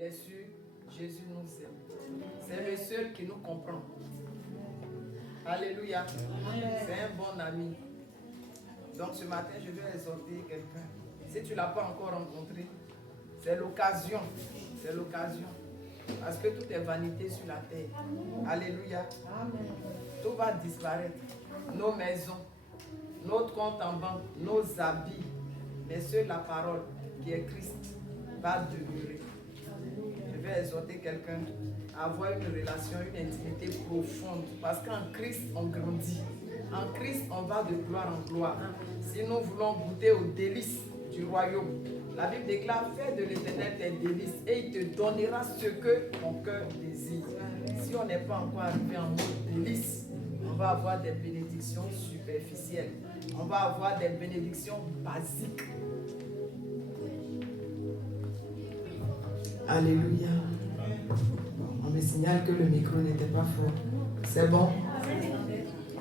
Bien sûr, Jésus nous aime. C'est le seul qui nous comprend. Alléluia. C'est un bon ami. Donc ce matin, je vais exhorter quelqu'un. Si tu ne l'as pas encore rencontré, c'est l'occasion. C'est l'occasion. Parce que tout est vanité sur la terre. Alléluia. Tout va disparaître. Nos maisons, notre compte en banque, nos habits. Mais seule la parole qui est Christ va demeurer. Je vais exhorter quelqu'un à avoir une relation, une intimité profonde. Parce qu'en Christ, on grandit. En Christ, on va de gloire en gloire. Si nous voulons goûter aux délices du royaume, la Bible déclare: fais de l'Éternel tes délices et il te donnera ce que ton cœur désire. Si on n'est pas encore arrivé en mode délice, on va avoir des bénédictions superficielles. On va avoir des bénédictions basiques. Alléluia. On me signale que le micro n'était pas fort. C'est bon?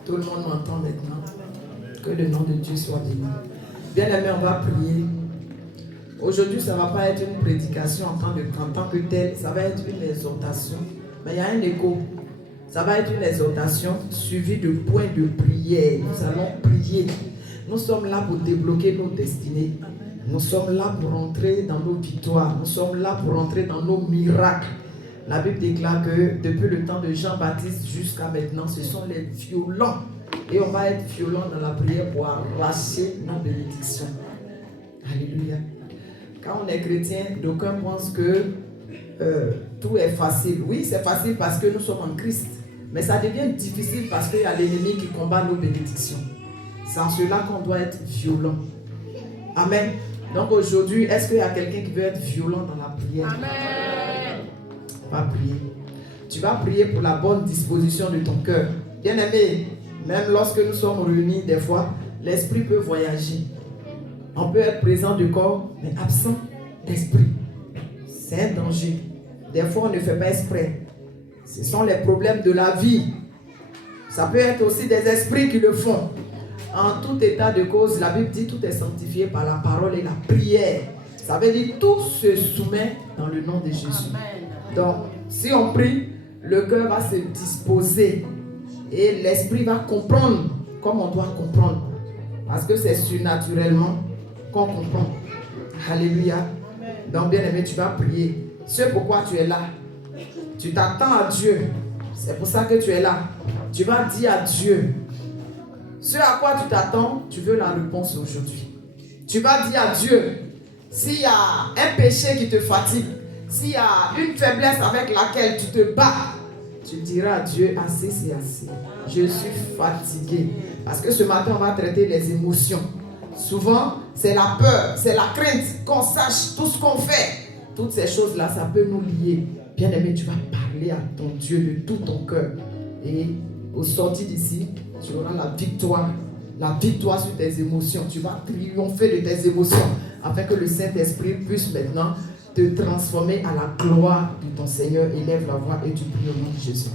Tout le monde m'entend maintenant. Que le nom de Dieu soit béni. Bien aimé, on va prier. Aujourd'hui, ça ne va pas être une prédication en tant que telle. Ça va être une exhortation. Mais il y a un écho. Ça va être une exhortation suivie de points de prière. Nous allons prier. Nous sommes là pour débloquer nos destinées. Nous sommes là pour entrer dans nos victoires. Nous sommes là pour entrer dans nos miracles. La Bible déclare que depuis le temps de Jean-Baptiste jusqu'à maintenant, ce sont les violents. Et on va être violents dans la prière pour arracher nos bénédictions. Alléluia. Quand on est chrétien, d'aucuns pensent que tout est facile. Oui, c'est facile parce que nous sommes en Christ. Mais ça devient difficile parce qu'il y a l'ennemi qui combat nos bénédictions. C'est en cela qu'on doit être violent. Amen. Donc aujourd'hui, est-ce qu'il y a quelqu'un qui veut être violent dans la prière? Amen. On va prier. Tu vas prier pour la bonne disposition de ton cœur. Bien aimé, même lorsque nous sommes réunis, des fois, l'esprit peut voyager. On peut être présent du corps, mais absent d'esprit. C'est un danger. Des fois, on ne fait pas exprès. Ce sont les problèmes de la vie. Ça peut être aussi des esprits qui le font. En tout état de cause, la Bible dit tout est sanctifié par la parole et la prière. Ça veut dire tout se soumet dans le nom de Jésus. Amen. Donc, si on prie, le cœur va se disposer et l'esprit va comprendre comme on doit comprendre. Parce que c'est surnaturellement qu'on comprend. Alléluia. Amen. Donc, bien aimé, tu vas prier. Ce pourquoi tu es là. Tu t'attends à Dieu. C'est pour ça que tu es là. Tu vas dire à Dieu. Ce à quoi tu t'attends, tu veux la réponse aujourd'hui. Tu vas dire à Dieu, s'il y a un péché qui te fatigue, s'il y a une faiblesse avec laquelle tu te bats, tu diras à Dieu, assez c'est assez. Je suis fatigué. Parce que ce matin, on va traiter les émotions. Souvent, c'est la peur, c'est la crainte qu'on sache tout ce qu'on fait. Toutes ces choses-là, ça peut nous lier. Bien aimé, tu vas parler à ton Dieu de tout ton cœur. Et au sortir d'ici, tu auras la victoire sur tes émotions. Tu vas triompher de tes émotions afin que le Saint-Esprit puisse maintenant te transformer à la gloire de ton Seigneur. Élève la voix et tu pries au nom de Jésus.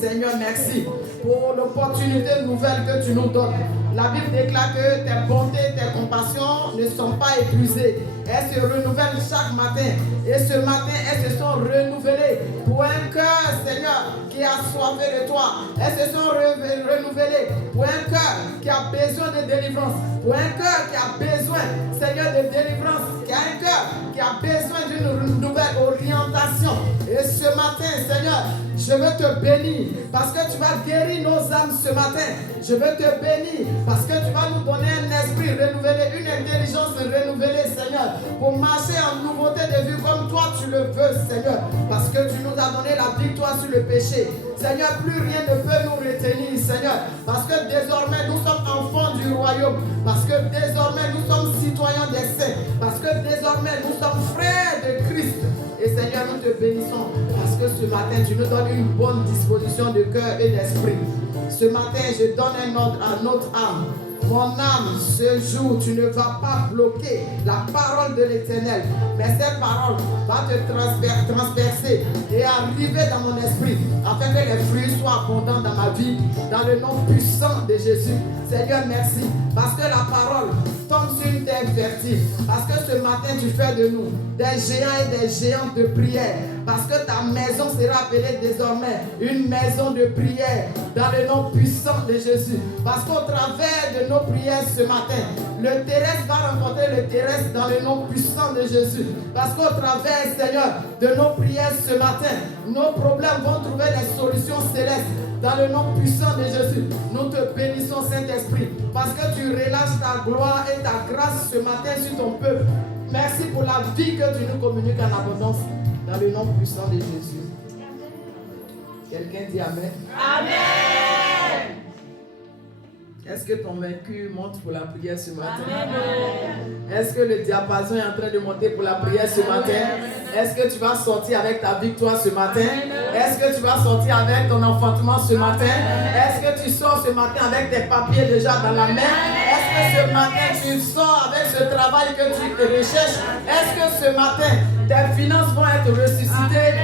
Seigneur, merci pour l'opportunité nouvelle que tu nous donnes. La Bible déclare que tes bontés, tes compassions ne sont pas épuisées. Elles se renouvellent chaque matin. Et ce matin, elles se sont renouvelées pour un cœur, Seigneur, qui a soif de toi. Elles se sont renouvelées pour un cœur qui a besoin de délivrance. Pour un cœur qui a besoin, Seigneur, de délivrance. Qui a un cœur qui a besoin d'une nouvelle orientation. Et ce matin, Seigneur, je veux te bénir parce que tu vas guérir nos âmes ce matin. Je veux te bénir parce que tu vas nous donner un esprit renouvelé, une intelligence renouvelée, Seigneur, pour marcher en nouveauté de vie comme toi tu le veux, Seigneur. Parce que tu nous as donné la victoire sur le péché. Seigneur, plus rien ne peut nous retenir, Seigneur. Parce que désormais, nous sommes enfants du royaume. Parce que désormais, nous sommes citoyens des saints. Parce que désormais, nous sommes frères de Christ. Et Seigneur, nous te bénissons parce que ce matin, tu nous donnes une bonne disposition de cœur et d'esprit. Ce matin, je donne un ordre à notre âme. Mon âme, ce jour, tu ne vas pas bloquer la parole de l'Éternel, mais cette parole va te transpercer et arriver dans mon esprit, afin que les fruits soient abondants dans ma vie, dans le nom puissant de Jésus. Seigneur, merci, parce que la parole tombe sur une terre fertile, parce que ce matin, tu fais de nous des géants et des géantes de prière, parce que ta maison sera appelée désormais une maison de prière, dans le nom puissant de Jésus, parce qu'au travers de nos prières ce matin, le terrestre va rencontrer le terrestre dans le nom puissant de Jésus, parce qu'au travers, Seigneur, de nos prières ce matin, nos problèmes vont trouver des solutions célestes dans le nom puissant de Jésus. Nous te bénissons, Saint-Esprit, parce que tu relâches ta gloire et ta grâce ce matin sur ton peuple. Merci pour la vie que tu nous communiques en abondance dans le nom puissant de Jésus. Quelqu'un dit Amen. Amen. Est-ce que ton vaincu monte pour la prière ce matin? Est-ce que le diapason est en train de monter pour la prière ce matin? Est-ce que tu vas sortir avec ta victoire ce matin? Est-ce que tu vas sortir avec ton enfantement ce matin? Est-ce que tu sors ce matin avec tes papiers déjà dans la main? Est-ce que ce matin tu sors avec ce travail que tu recherches? Est-ce que ce matin tes finances vont être ressuscitées?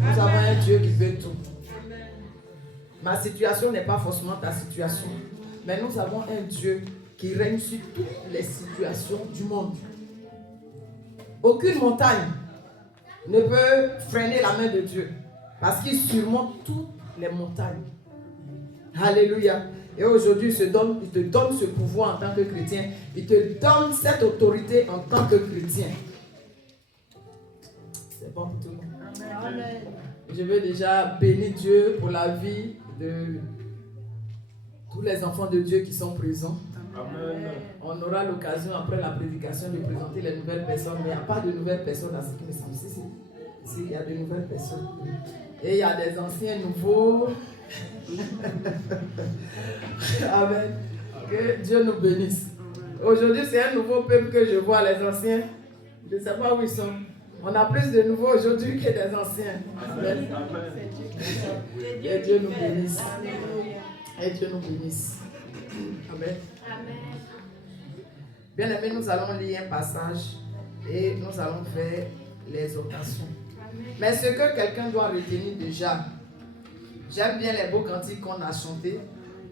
Nous avons un Dieu qui fait tout. Ma situation n'est pas forcément ta situation, mais nous avons un Dieu qui règne sur toutes les situations du monde. Aucune montagne ne peut freiner la main de Dieu, parce qu'il surmonte toutes les montagnes. Alléluia. Et aujourd'hui, il te donne ce pouvoir en tant que chrétien. Il te donne cette autorité en tant que chrétien. C'est bon pour tout le monde. Amen. Je veux déjà bénir Dieu pour la vie de tous les enfants de Dieu qui sont présents. Amen. On aura l'occasion après la prédication de présenter les nouvelles personnes, mais il n'y a pas de nouvelles personnes à ce qui me semble. Si, il y a de nouvelles personnes. Et il y a des anciens nouveaux. Amen. Que Dieu nous bénisse. Aujourd'hui, c'est un nouveau peuple que je vois, les anciens. Je ne sais pas où ils sont. On a plus de nouveaux aujourd'hui que des anciens. Amen. Et Dieu nous bénisse. Et Dieu nous bénisse. Amen. Bien aimé, nous allons lire un passage et nous allons faire l'exhortation. Mais ce que quelqu'un doit retenir déjà, j'aime bien les beaux cantiques qu'on a chantés.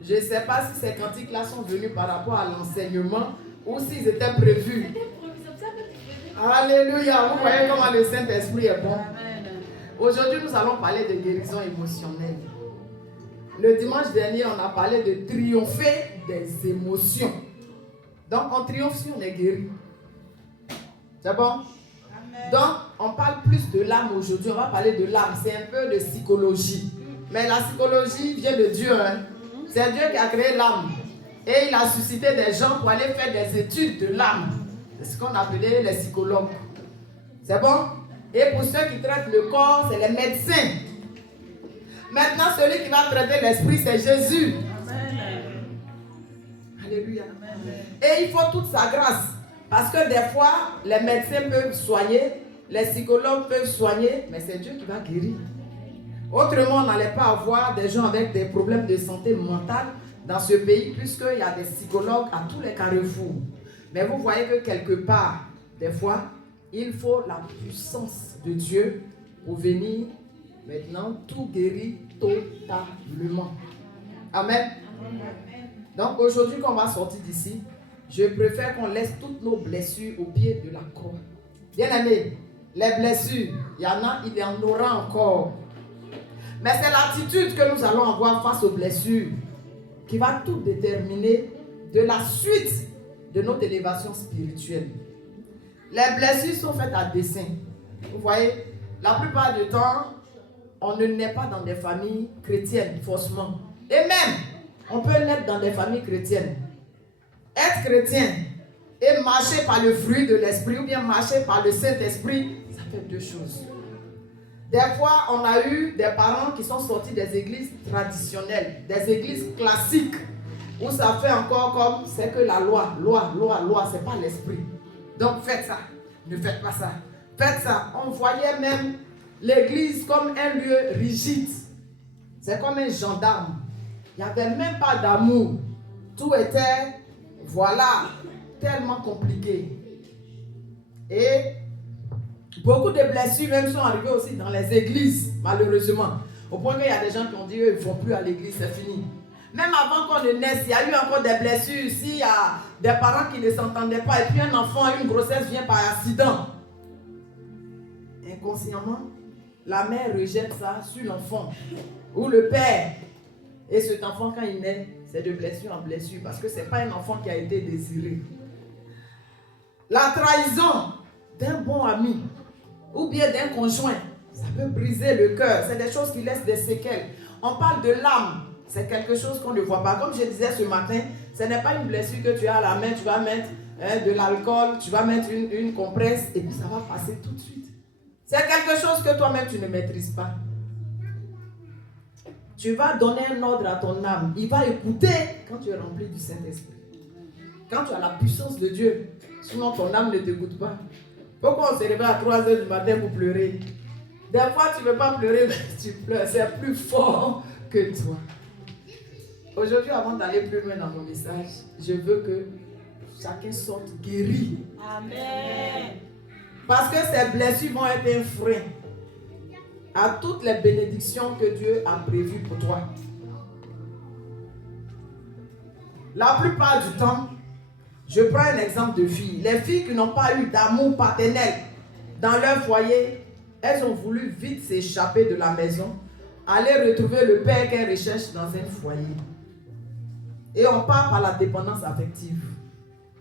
Je ne sais pas si ces cantiques-là sont venus par rapport à l'enseignement ou s'ils étaient prévus. Alléluia, vous voyez comment le Saint-Esprit est bon. Aujourd'hui, nous allons parler de guérison émotionnelle. Le dimanche dernier, on a parlé de triompher des émotions. Donc, on triomphe si on est guéri. C'est bon? Amen. Donc, on parle plus de l'âme aujourd'hui. On va parler de l'âme. C'est un peu de psychologie. Mais la psychologie vient de Dieu. Hein? C'est Dieu qui a créé l'âme. Et il a suscité des gens pour aller faire des études de l'âme. C'est ce qu'on appelait les psychologues. C'est bon? Et pour ceux qui traitent le corps, c'est les médecins. Maintenant, celui qui va traiter l'esprit, c'est Jésus. Amen. Alléluia. Amen. Et il faut toute sa grâce. Parce que des fois, les médecins peuvent soigner, les psychologues peuvent soigner, mais c'est Dieu qui va guérir. Autrement, on n'allait pas avoir des gens avec des problèmes de santé mentale dans ce pays, puisqu'il y a des psychologues à tous les carrefours. Mais vous voyez que quelque part, des fois, il faut la puissance de Dieu pour venir maintenant tout guérir totalement. Amen. Donc aujourd'hui, quand on va sortir d'ici, je préfère qu'on laisse toutes nos blessures au pied de la croix. Bien aimé, les blessures, il y en a, il y en aura encore. Mais c'est l'attitude que nous allons avoir face aux blessures qui va tout déterminer de la suite de notre élévation spirituelle. Les blessures sont faites à dessein. Vous voyez, la plupart du temps, on ne naît pas dans des familles chrétiennes, forcément. Et même, on peut naître dans des familles chrétiennes. Être chrétien et marcher par le fruit de l'esprit ou bien marcher par le Saint-Esprit, ça fait deux choses. Des fois, on a eu des parents qui sont sortis des églises traditionnelles, des églises classiques, où ça fait encore comme c'est que la loi, c'est pas l'esprit. Donc faites ça, ne faites pas ça. Faites ça. On voyait même l'église comme un lieu rigide. C'est comme un gendarme. Il n'y avait même pas d'amour. Tout était, voilà, tellement compliqué. Et beaucoup de blessures même sont arrivées aussi dans les églises, malheureusement. Au point qu'il y a des gens qui ont dit qu'ils ne vont plus à l'église, c'est fini. Même avant qu'on ne naisse, il y a eu encore des blessures. S'il y a des parents qui ne s'entendaient pas et puis un enfant, une grossesse vient par accident. Inconsciemment, la mère rejette ça sur l'enfant ou le père. Et cet enfant, quand il naît, c'est de blessure en blessure parce que ce n'est pas un enfant qui a été désiré. La trahison d'un bon ami ou bien d'un conjoint, ça peut briser le cœur. C'est des choses qui laissent des séquelles. On parle de l'âme. C'est quelque chose qu'on ne voit pas. Comme je disais ce matin, ce n'est pas une blessure que tu as à la main, tu vas mettre de l'alcool, tu vas mettre une compresse et puis ça va passer tout de suite. C'est quelque chose que toi-même tu ne maîtrises pas. Tu vas donner un ordre à ton âme. Il va écouter quand tu es rempli du Saint-Esprit. Quand tu as la puissance de Dieu. Sinon ton âme ne t'écoute pas. Pourquoi on se réveille à 3 h du matin pour pleurer? Des fois tu ne veux pas pleurer, mais tu pleures. C'est plus fort que toi. Aujourd'hui, avant d'aller plus loin dans mon message, je veux que chacun sorte guéri. Amen. Parce que ces blessures vont être un frein à toutes les bénédictions que Dieu a prévues pour toi. La plupart du temps, je prends un exemple de filles. Les filles qui n'ont pas eu d'amour paternel dans leur foyer, elles ont voulu vite s'échapper de la maison, aller retrouver le père qu'elles recherchent dans un foyer. Et on part par la dépendance affective.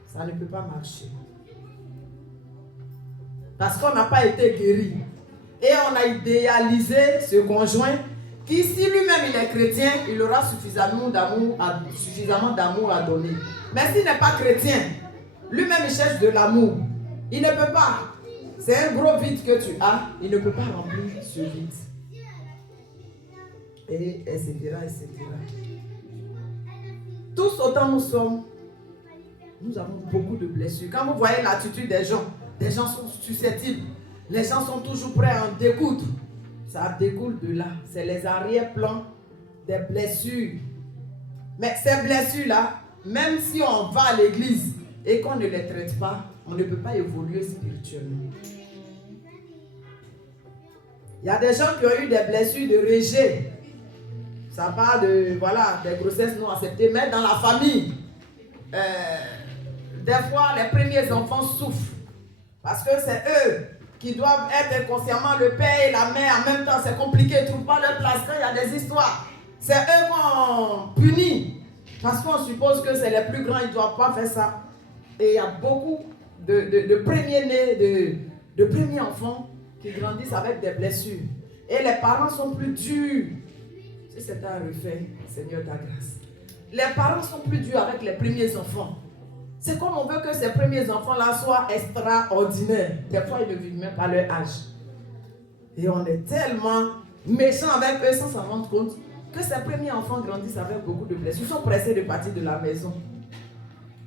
Ça ne peut pas marcher. Parce qu'on n'a pas été guéri. Et on a idéalisé ce conjoint qui, si lui-même il est chrétien, il aura suffisamment d'amour à donner. Mais s'il n'est pas chrétien, lui-même il cherche de l'amour. Il ne peut pas. C'est un gros vide que tu as. Il ne peut pas remplir ce vide. Et etc. etc. Tous autant nous sommes, nous avons beaucoup de blessures. Quand vous voyez l'attitude des gens sont susceptibles. Les gens sont toujours prêts à en découdre. Ça découle de là. C'est les arrière-plans des blessures. Mais ces blessures-là, même si on va à l'église et qu'on ne les traite pas, on ne peut pas évoluer spirituellement. Il y a des gens qui ont eu des blessures de rejet. Ça part de, voilà, des grossesses non acceptées, mais dans la famille, des fois, les premiers enfants souffrent. Parce que c'est eux qui doivent être inconsciemment le père et la mère en même temps. C'est compliqué, ils ne trouvent pas leur place quand il y a des histoires. C'est eux qu'on punit. Parce qu'on suppose que c'est les plus grands, ils ne doivent pas faire ça. Et il y a beaucoup de premiers-nés, de premiers enfants qui grandissent avec des blessures. Et les parents sont plus durs. Si c'est un refait, Seigneur, ta grâce. Les parents sont plus durs avec les premiers enfants. C'est comme on veut que ces premiers enfants-là soient extraordinaires. Des fois, ils ne vivent même pas leur âge. Et on est tellement méchants avec eux sans s'en rendre compte que ces premiers enfants grandissent avec beaucoup de blessures. Ils sont pressés de partir de la maison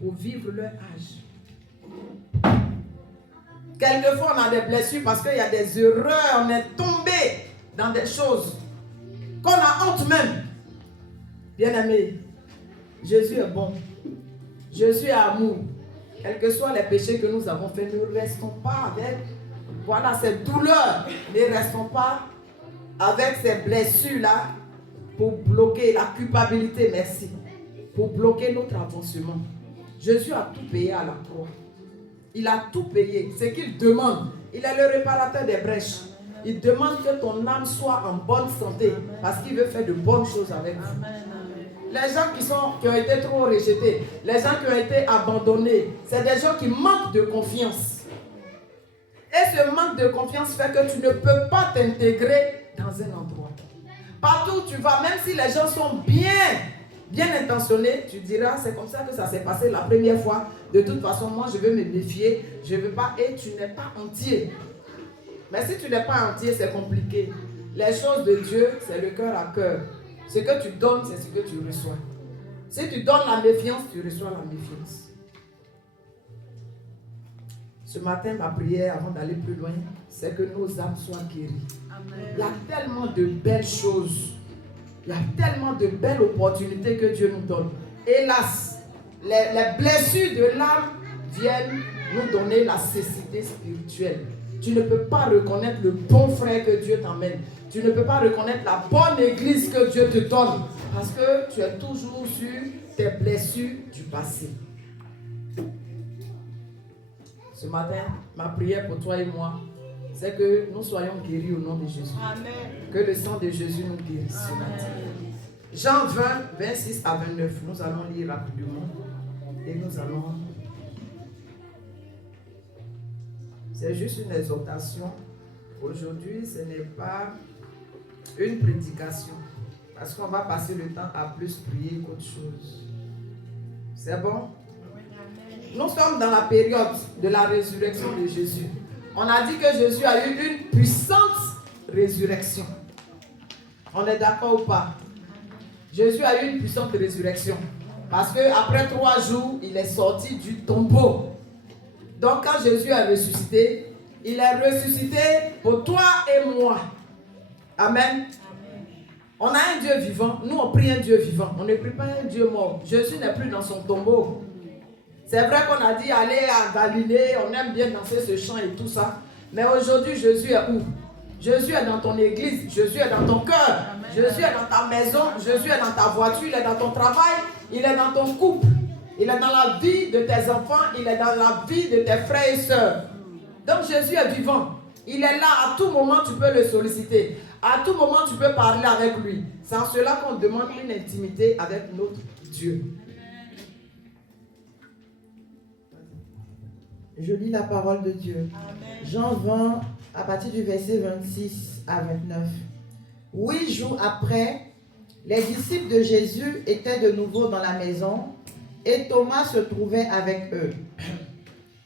pour vivre leur âge. Quelquefois, on a des blessures parce qu'il y a des erreurs. On est tombé dans des choses qu'on a honte même. Bien-aimé, Jésus est bon. Jésus est amour. Quels que soient les péchés que nous avons faits, ne restons pas avec, voilà, ces douleurs. Ne restons pas avec ces blessures-là pour bloquer la culpabilité, merci. Pour bloquer notre avancement. Jésus a tout payé à la croix. Il a tout payé. Ce qu'il demande, il est le réparateur des brèches. Il demande que ton âme soit en bonne santé parce qu'il veut faire de bonnes choses avec vous. Les gens qui ont été trop rejetés, les gens qui ont été abandonnés, c'est des gens qui manquent de confiance. Et ce manque de confiance fait que tu ne peux pas t'intégrer dans un endroit. Partout où tu vas, même si les gens sont bien intentionnés, tu diras, c'est comme ça que ça s'est passé la première fois. De toute façon, moi, je veux me méfier, je ne veux pas, et tu n'es pas entier. Mais si tu n'es pas entier, c'est compliqué. Les choses de Dieu, c'est le cœur à cœur. Ce que tu donnes, c'est ce que tu reçois. Si tu donnes la méfiance, tu reçois la méfiance. Ce matin, ma prière, avant d'aller plus loin, c'est que nos âmes soient guéries. Amen. Il y a tellement de belles choses. Il y a tellement de belles opportunités que Dieu nous donne. Hélas, les blessures de l'âme viennent nous donner la cécité spirituelle. Tu ne peux pas reconnaître le bon frère que Dieu t'emmène. Tu ne peux pas reconnaître la bonne église que Dieu te donne. Parce que tu es toujours sur tes blessures du passé. Ce matin, ma prière pour toi et moi, c'est que nous soyons guéris au nom de Jésus. Amen. Que le sang de Jésus nous guérisse ce matin. Jean 20, 26 à 29. Nous allons lire rapidement. Et nous allons... C'est juste une exhortation. Aujourd'hui, ce n'est pas une prédication. Parce qu'on va passer le temps à plus prier qu'autre chose. C'est bon? Nous sommes dans la période de la résurrection de Jésus. On a dit que Jésus a eu une puissante résurrection. On est d'accord ou pas? Jésus a eu une puissante résurrection. Parce qu'après 3 jours, il est sorti du tombeau. Donc quand Jésus est ressuscité, il est ressuscité pour toi et moi. Amen. On a un Dieu vivant. Nous, on prie un Dieu vivant. On ne prie pas un Dieu mort. Jésus n'est plus dans son tombeau. C'est vrai qu'on a dit aller à Galilée, on aime bien danser ce chant et tout ça. Mais aujourd'hui, Jésus est où? Jésus est dans ton église, Jésus est dans ton cœur, Jésus est dans ta maison, Jésus est dans ta voiture, il est dans ton travail, il est dans ton couple, il est dans la vie de tes enfants, il est dans la vie de tes frères et sœurs. Donc Jésus est vivant. Il est là, à tout moment tu peux le solliciter. À tout moment tu peux parler avec lui. C'est en cela qu'on demande une intimité avec notre Dieu. Je lis la parole de Dieu. Amen. Jean 20, à partir du verset 26 à 29. 8 jours après, les disciples de Jésus étaient de nouveau dans la maison et Thomas se trouvait avec eux.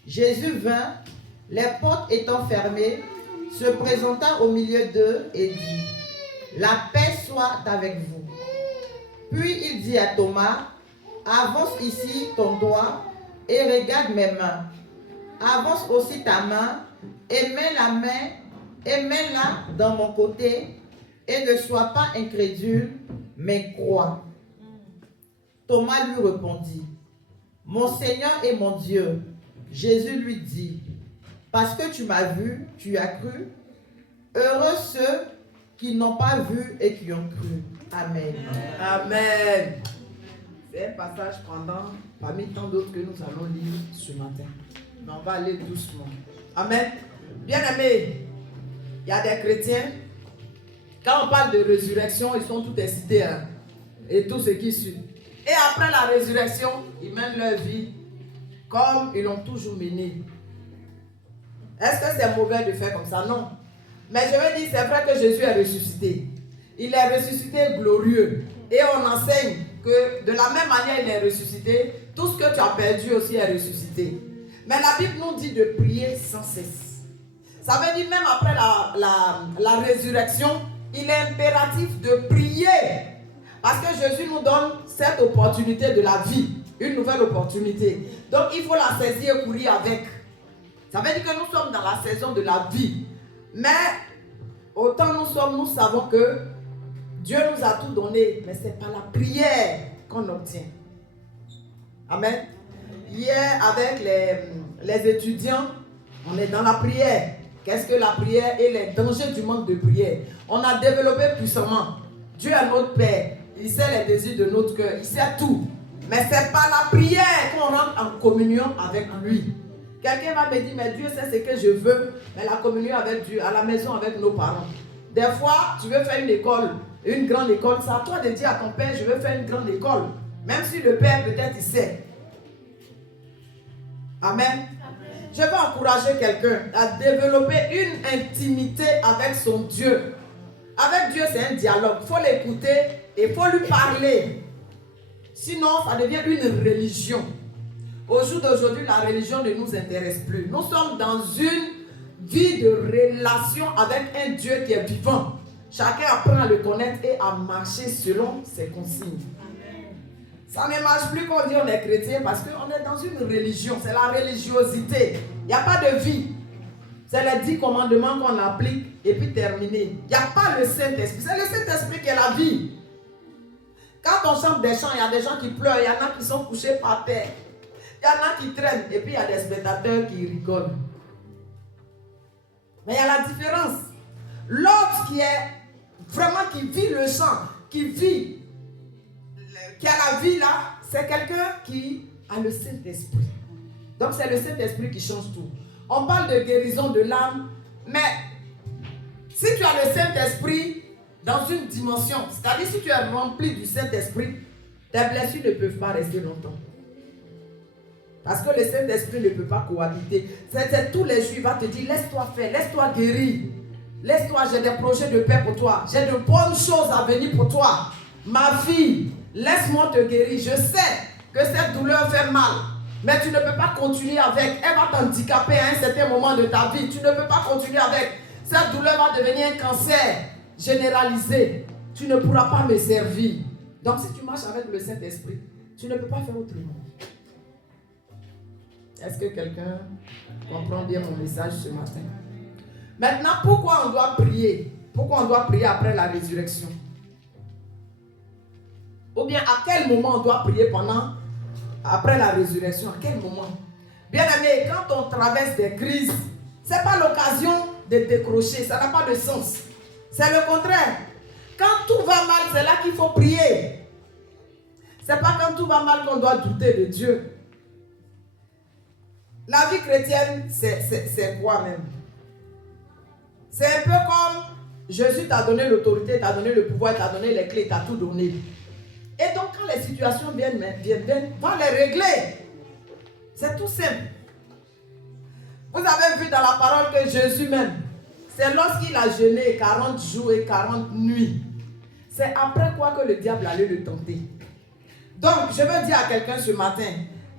Jésus vint, les portes étant fermées, se présenta au milieu d'eux et dit: la paix soit avec vous. Puis il dit à Thomas: avance ici ton doigt et regarde mes mains. Avance aussi ta main et mets-la dans mon côté et ne sois pas incrédule, mais crois. Thomas lui répondit: mon Seigneur et mon Dieu. Jésus lui dit: parce que tu m'as vu, tu as cru. Heureux ceux qui n'ont pas vu et qui ont cru. Amen. Amen. C'est un passage parmi tant d'autres que nous allons lire ce matin. Mais on va aller doucement. Amen. Bien-aimés, il y a des chrétiens, quand on parle de résurrection, ils sont tous excités, hein, et tout ce qui suit. Et après la résurrection, ils mènent leur vie comme ils l'ont toujours menée. Est-ce que c'est mauvais de faire comme ça? Non. Mais je veux dire, c'est vrai que Jésus est ressuscité. Il est ressuscité glorieux. Et on enseigne que de la même manière il est ressuscité, tout ce que tu as perdu aussi est ressuscité. Mais la Bible nous dit de prier sans cesse. Ça veut dire même après la résurrection, il est impératif de prier. Parce que Jésus nous donne cette opportunité de la vie, une nouvelle opportunité. Donc il faut la saisir et courir avec. Ça veut dire que nous sommes dans la saison de la vie. Mais autant nous savons que Dieu nous a tout donné, mais ce n'est pas la prière qu'on obtient. Amen. Hier, avec les étudiants, on est dans la prière. Qu'est-ce que la prière et les dangers du manque de prière? On a développé puissamment. Dieu est notre Père. Il sait les désirs de notre cœur. Il sait tout. Mais ce n'est pas la prière qu'on rentre en communion avec lui. Quelqu'un va me dire, mais Dieu sait ce que je veux. Mais la communion avec Dieu, à la maison avec nos parents. Des fois, tu veux faire une école, une grande école. C'est à toi de dire à ton père, je veux faire une grande école. Même si le père, peut-être, il sait. Amen. Je veux encourager quelqu'un à développer une intimité avec son Dieu. Avec Dieu, c'est un dialogue. Il faut l'écouter et il faut lui parler. Sinon, ça devient une religion. Au jour d'aujourd'hui, la religion ne nous intéresse plus. Nous sommes dans une vie de relation avec un Dieu qui est vivant. Chacun apprend à le connaître et à marcher selon ses consignes. Ça ne marche plus qu'on dit on est chrétien parce qu'on est dans une religion. C'est la religiosité. Il n'y a pas de vie. C'est les 10 commandements qu'on applique et puis terminé. Il n'y a pas le Saint-Esprit. C'est le Saint-Esprit qui est la vie. Quand on chante des chants, il y a des gens qui pleurent, il y en a qui sont couchés par terre, il y en a qui traînent, et puis il y a des spectateurs qui rigolent. Mais il y a la différence. L'autre qui est vraiment qui vit le chant, qui a la vie là, c'est quelqu'un qui a le Saint-Esprit. Donc c'est le Saint-Esprit qui change tout. On parle de guérison de l'âme, mais si tu as le Saint-Esprit dans une dimension, c'est-à-dire si tu es rempli du Saint-Esprit, tes blessures ne peuvent pas rester longtemps. Parce que le Saint-Esprit ne peut pas cohabiter. C'est tous les jours, il va te dire, laisse-toi faire, laisse-toi guérir. Laisse-toi, j'ai des projets de paix pour toi. J'ai de bonnes choses à venir pour toi. Ma fille, laisse-moi te guérir. Je sais que cette douleur fait mal. Mais tu ne peux pas continuer avec. Elle va t'handicaper à un certain moment de ta vie. Tu ne peux pas continuer avec. Cette douleur va devenir un cancer généralisé. Tu ne pourras pas me servir. Donc si tu marches avec le Saint-Esprit, tu ne peux pas faire autrement. Est-ce que quelqu'un comprend bien mon message ce matin? Maintenant, pourquoi on doit prier? Pourquoi on doit prier après la résurrection? Ou bien à quel moment on doit prier après la résurrection? À quel moment? Bien aimé, quand on traverse des crises, ce n'est pas l'occasion de décrocher, ça n'a pas de sens. C'est le contraire. Quand tout va mal, c'est là qu'il faut prier. Ce n'est pas quand tout va mal qu'on doit douter de Dieu. La vie chrétienne, c'est quoi même? C'est un peu comme Jésus t'a donné l'autorité, t'a donné le pouvoir, t'a donné les clés, t'a tout donné. Et donc quand les situations viennent, va les régler. C'est tout simple. Vous avez vu dans la parole que Jésus même, c'est lorsqu'il a jeûné 40 jours et 40 nuits. C'est après quoi que le diable allait le tenter. Donc je veux dire à quelqu'un ce matin,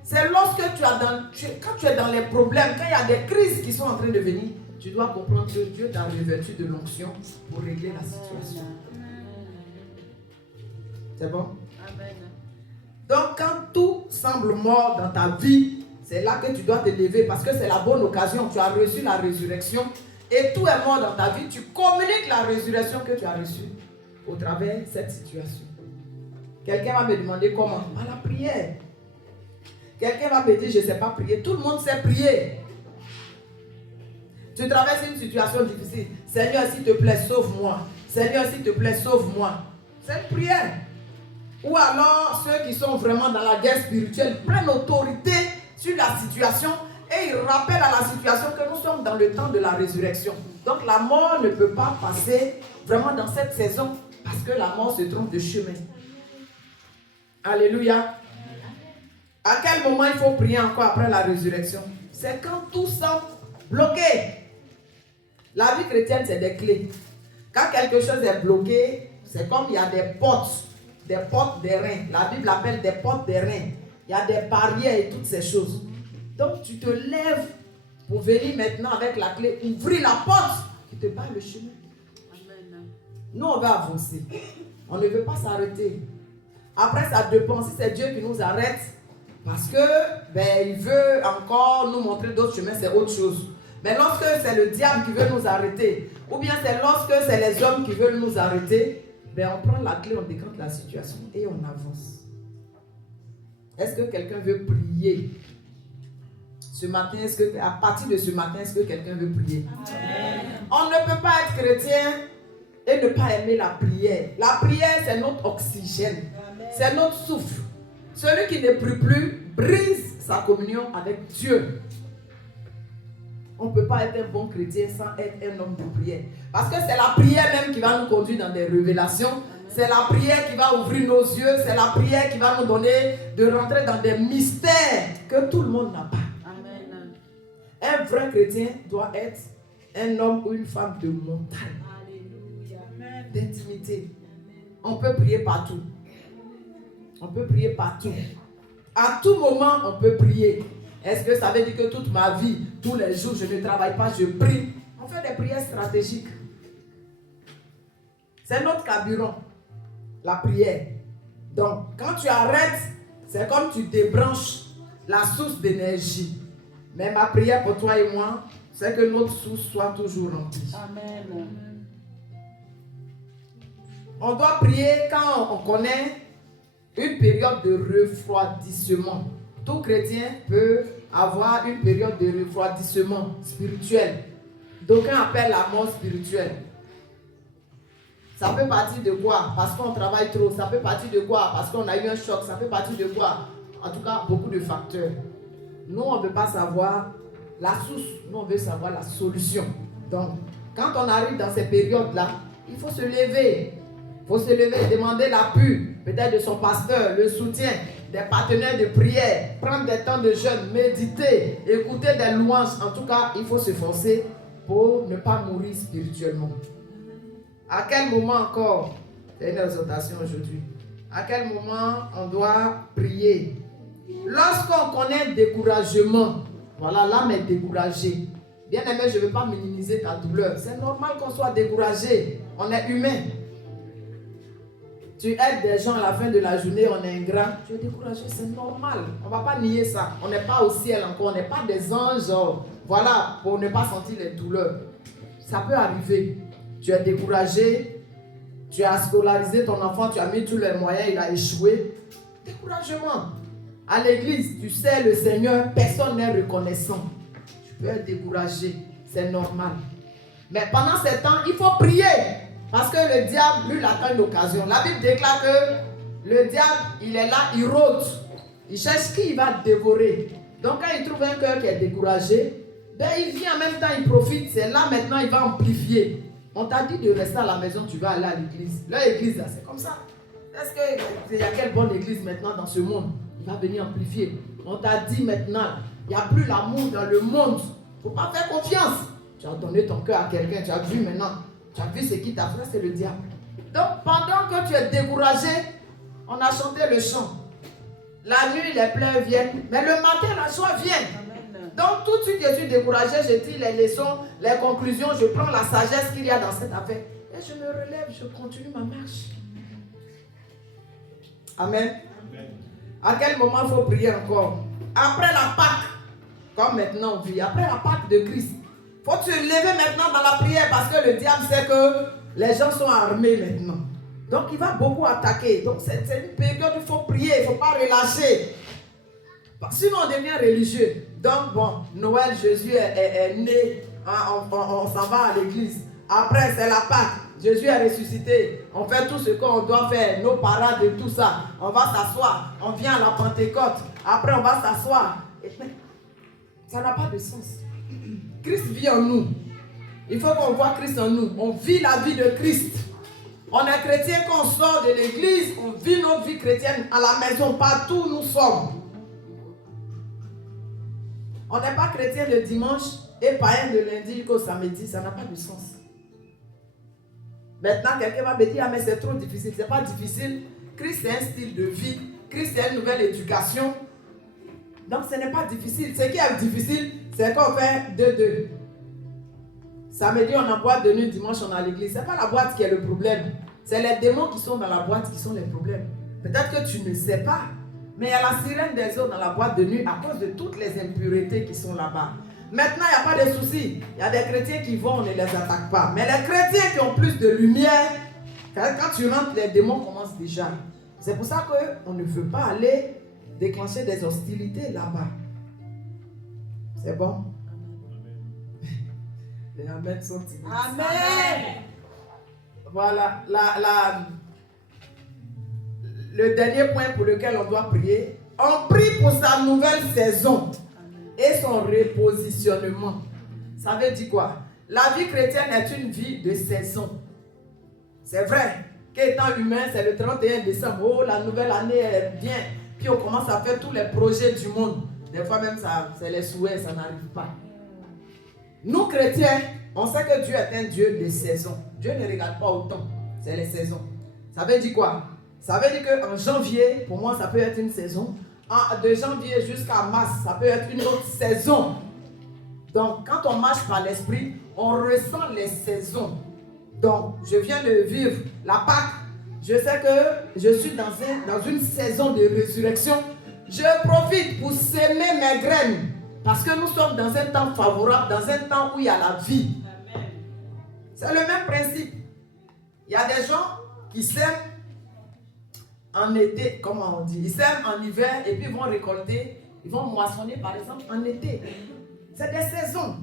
c'est lorsque quand tu es dans les problèmes, quand il y a des crises qui sont en train de venir, tu dois comprendre que Dieu t'a revêtu de l'onction pour régler la situation. C'est bon? Amen. Donc quand tout semble mort dans ta vie, c'est là que tu dois te lever parce que c'est la bonne occasion. Tu as reçu la résurrection et tout est mort dans ta vie. Tu communiques la résurrection que tu as reçue au travers de cette situation. Quelqu'un va me demander comment? Par la prière. Quelqu'un va me dire, je ne sais pas prier. Tout le monde sait prier. Tu traverses une situation difficile. Seigneur, s'il te plaît, sauve-moi. Seigneur, s'il te plaît, sauve-moi. C'est une prière. Ou alors, ceux qui sont vraiment dans la guerre spirituelle prennent autorité sur la situation et ils rappellent à la situation que nous sommes dans le temps de la résurrection. Donc, la mort ne peut pas passer vraiment dans cette saison parce que la mort se trompe de chemin. Alléluia. À quel moment il faut prier encore après la résurrection? C'est quand tout semble bloqué. La vie chrétienne, c'est des clés. Quand quelque chose est bloqué, c'est comme il y a des portes d'airain. La Bible appelle des portes d'airain. Il y a des barrières et toutes ces choses. Donc tu te lèves pour venir maintenant avec la clé, ouvrir la porte qui te barre le chemin. Amen. Nous, on va avancer. On ne veut pas s'arrêter. Après, ça dépend. Si c'est Dieu qui nous arrête, parce que il veut encore nous montrer d'autres chemins, c'est autre chose. Mais lorsque c'est le diable qui veut nous arrêter, ou bien c'est lorsque c'est les hommes qui veulent nous arrêter, on prend la clé, on décante la situation et on avance. Est-ce que quelqu'un veut prier? Ce matin, à partir de ce matin, est-ce que quelqu'un veut prier? Amen. On ne peut pas être chrétien et ne pas aimer la prière. La prière, c'est notre oxygène. Amen. C'est notre souffle. Celui qui ne prie plus brise sa communion avec Dieu. On ne peut pas être un bon chrétien sans être un homme de prière. Parce que c'est la prière même qui va nous conduire dans des révélations. Amen. C'est la prière qui va ouvrir nos yeux. C'est la prière qui va nous donner de rentrer dans des mystères que tout le monde n'a pas. Amen. Un vrai chrétien doit être un homme ou une femme de montagne. Alléluia. D'intimité. On peut prier partout. On peut prier partout. À tout moment, on peut prier. Est-ce que ça veut dire que toute ma vie, tous les jours, je ne travaille pas, je prie? On fait des prières stratégiques. C'est notre carburant, la prière. Donc, quand tu arrêtes, c'est comme tu débranches la source d'énergie. Mais ma prière pour toi et moi, c'est que notre source soit toujours remplie. Amen. On doit prier quand on connaît une période de refroidissement. Tout chrétien peut avoir une période de refroidissement spirituel. D'aucuns appellent la mort spirituelle. Ça peut partir de quoi? Parce qu'on travaille trop. Ça peut partir de quoi? Parce qu'on a eu un choc. Ça peut partir de quoi? En tout cas, beaucoup de facteurs. Nous, on ne veut pas savoir la source. Nous, on veut savoir la solution. Donc, quand on arrive dans ces périodes-là, il faut se lever. Il faut se lever et demander l'appui, peut-être de son pasteur, le soutien, des partenaires de prière, prendre des temps de jeûne, méditer, écouter des louanges. En tout cas, il faut se forcer pour ne pas mourir spirituellement. À quel moment encore, c'est une exhortation aujourd'hui, à quel moment on doit prier? Lorsqu'on connaît le découragement, voilà, l'âme est découragée. Bien aimé, je ne veux pas minimiser ta douleur. C'est normal qu'on soit découragé. On est humain. Tu aides des gens à la fin de la journée, on est ingrat. Tu es découragé, c'est normal. On ne va pas nier ça. On n'est pas au ciel encore. On n'est pas des anges. Voilà, pour ne pas sentir les douleurs. Ça peut arriver. Tu es découragé. Tu as scolarisé ton enfant. Tu as mis tous les moyens. Il a échoué. Découragement. À l'église, tu sais le Seigneur, personne n'est reconnaissant. Tu peux être découragé. C'est normal. Mais pendant ce temps, il faut prier. Parce que le diable, lui, il attend une occasion. La Bible déclare que le diable, il est là, il rôde. Il cherche qui il va dévorer. Donc quand il trouve un cœur qui est découragé, ben il vient en même temps, il profite. C'est là maintenant, il va amplifier. On t'a dit de rester à la maison, tu vas aller à l'église. L'église, là, c'est comme ça. Est-ce qu'il y a quelle bonne église maintenant dans ce monde? Il va venir amplifier. On t'a dit maintenant, il n'y a plus l'amour dans le monde. Il ne faut pas faire confiance. Tu as donné ton cœur à quelqu'un, tu as vu maintenant. Tu as vu ce qui t'a fait, c'est le diable. Donc, pendant que tu es découragé, on a chanté le chant. La nuit, les pleurs viennent, mais le matin, la joie vient. Donc, tout de suite, je suis découragé, je tire les leçons, les conclusions, je prends la sagesse qu'il y a dans cette affaire. Et je me relève, je continue ma marche. Amen. Amen. À quel moment il faut prier encore? Après la Pâque, comme maintenant on vit, après la Pâque de Christ. Il faut se lever maintenant dans la prière parce que le diable sait que les gens sont armés maintenant. Donc il va beaucoup attaquer. Donc c'est une période où il faut prier, il ne faut pas relâcher. Sinon on devient religieux. Donc bon, Noël, Jésus est né, hein, on s'en va à l'église. Après c'est la Pâque, Jésus est ressuscité. On fait tout ce qu'on doit faire, nos parades et tout ça. On va s'asseoir, on vient à la Pentecôte. Après on va s'asseoir. Ça n'a pas de sens. Christ vit en nous. Il faut qu'on voit Christ en nous. On vit la vie de Christ. On est chrétien quand on sort de l'église. On vit notre vie chrétienne à la maison, partout où nous sommes. On n'est pas chrétien le dimanche et païen de lundi jusqu'au samedi. Ça n'a pas de sens. Maintenant, quelqu'un va me dire, ah, mais c'est trop difficile. Ce n'est pas difficile. Christ, c'est un style de vie. Christ, c'est une nouvelle éducation. Donc, ce n'est pas difficile. Ce qui est difficile, c'est qu'on fait 2-2. Samedi, on a boîte de nuit, dimanche, on est à l'église. Ce n'est pas la boîte qui est le problème. C'est les démons qui sont dans la boîte qui sont les problèmes. Peut-être que tu ne sais pas. Mais il y a la sirène des eaux dans la boîte de nuit à cause de toutes les impuretés qui sont là-bas. Maintenant, il n'y a pas de souci. Il y a des chrétiens qui vont, on ne les attaque pas. Mais les chrétiens qui ont plus de lumière, quand tu rentres, les démons commencent déjà. C'est pour ça qu'on ne veut pas aller déclencher des hostilités là-bas. C'est bon? Les amens sont timides. Amen. Voilà. Le dernier point pour lequel on doit prier. On prie pour sa nouvelle saison et son repositionnement. Ça veut dire quoi? La vie chrétienne est une vie de saison. C'est vrai qu'étant humain, c'est le 31 décembre. Oh, la nouvelle année est bien. Puis on commence à faire tous les projets du monde. Des fois même, c'est les souhaits, ça n'arrive pas. Nous, chrétiens, on sait que Dieu est un Dieu de saison. Dieu ne regarde pas au temps. C'est les saisons. Ça veut dire quoi? Ça veut dire qu'en janvier, pour moi, ça peut être une saison. De janvier jusqu'à mars, ça peut être une autre saison. Donc, quand on marche par l'esprit, on ressent les saisons. Donc, je viens de vivre la Pâque. Je sais que je suis dans une saison de résurrection. Je profite pour s'aimer mes graines. Parce que nous sommes dans un temps favorable, dans un temps où il y a la vie. Amen. C'est le même principe. Il y a des gens qui sèment en été, comment on dit, ils sèment en hiver et puis ils vont récolter, ils vont moissonner par exemple en été. C'est des saisons.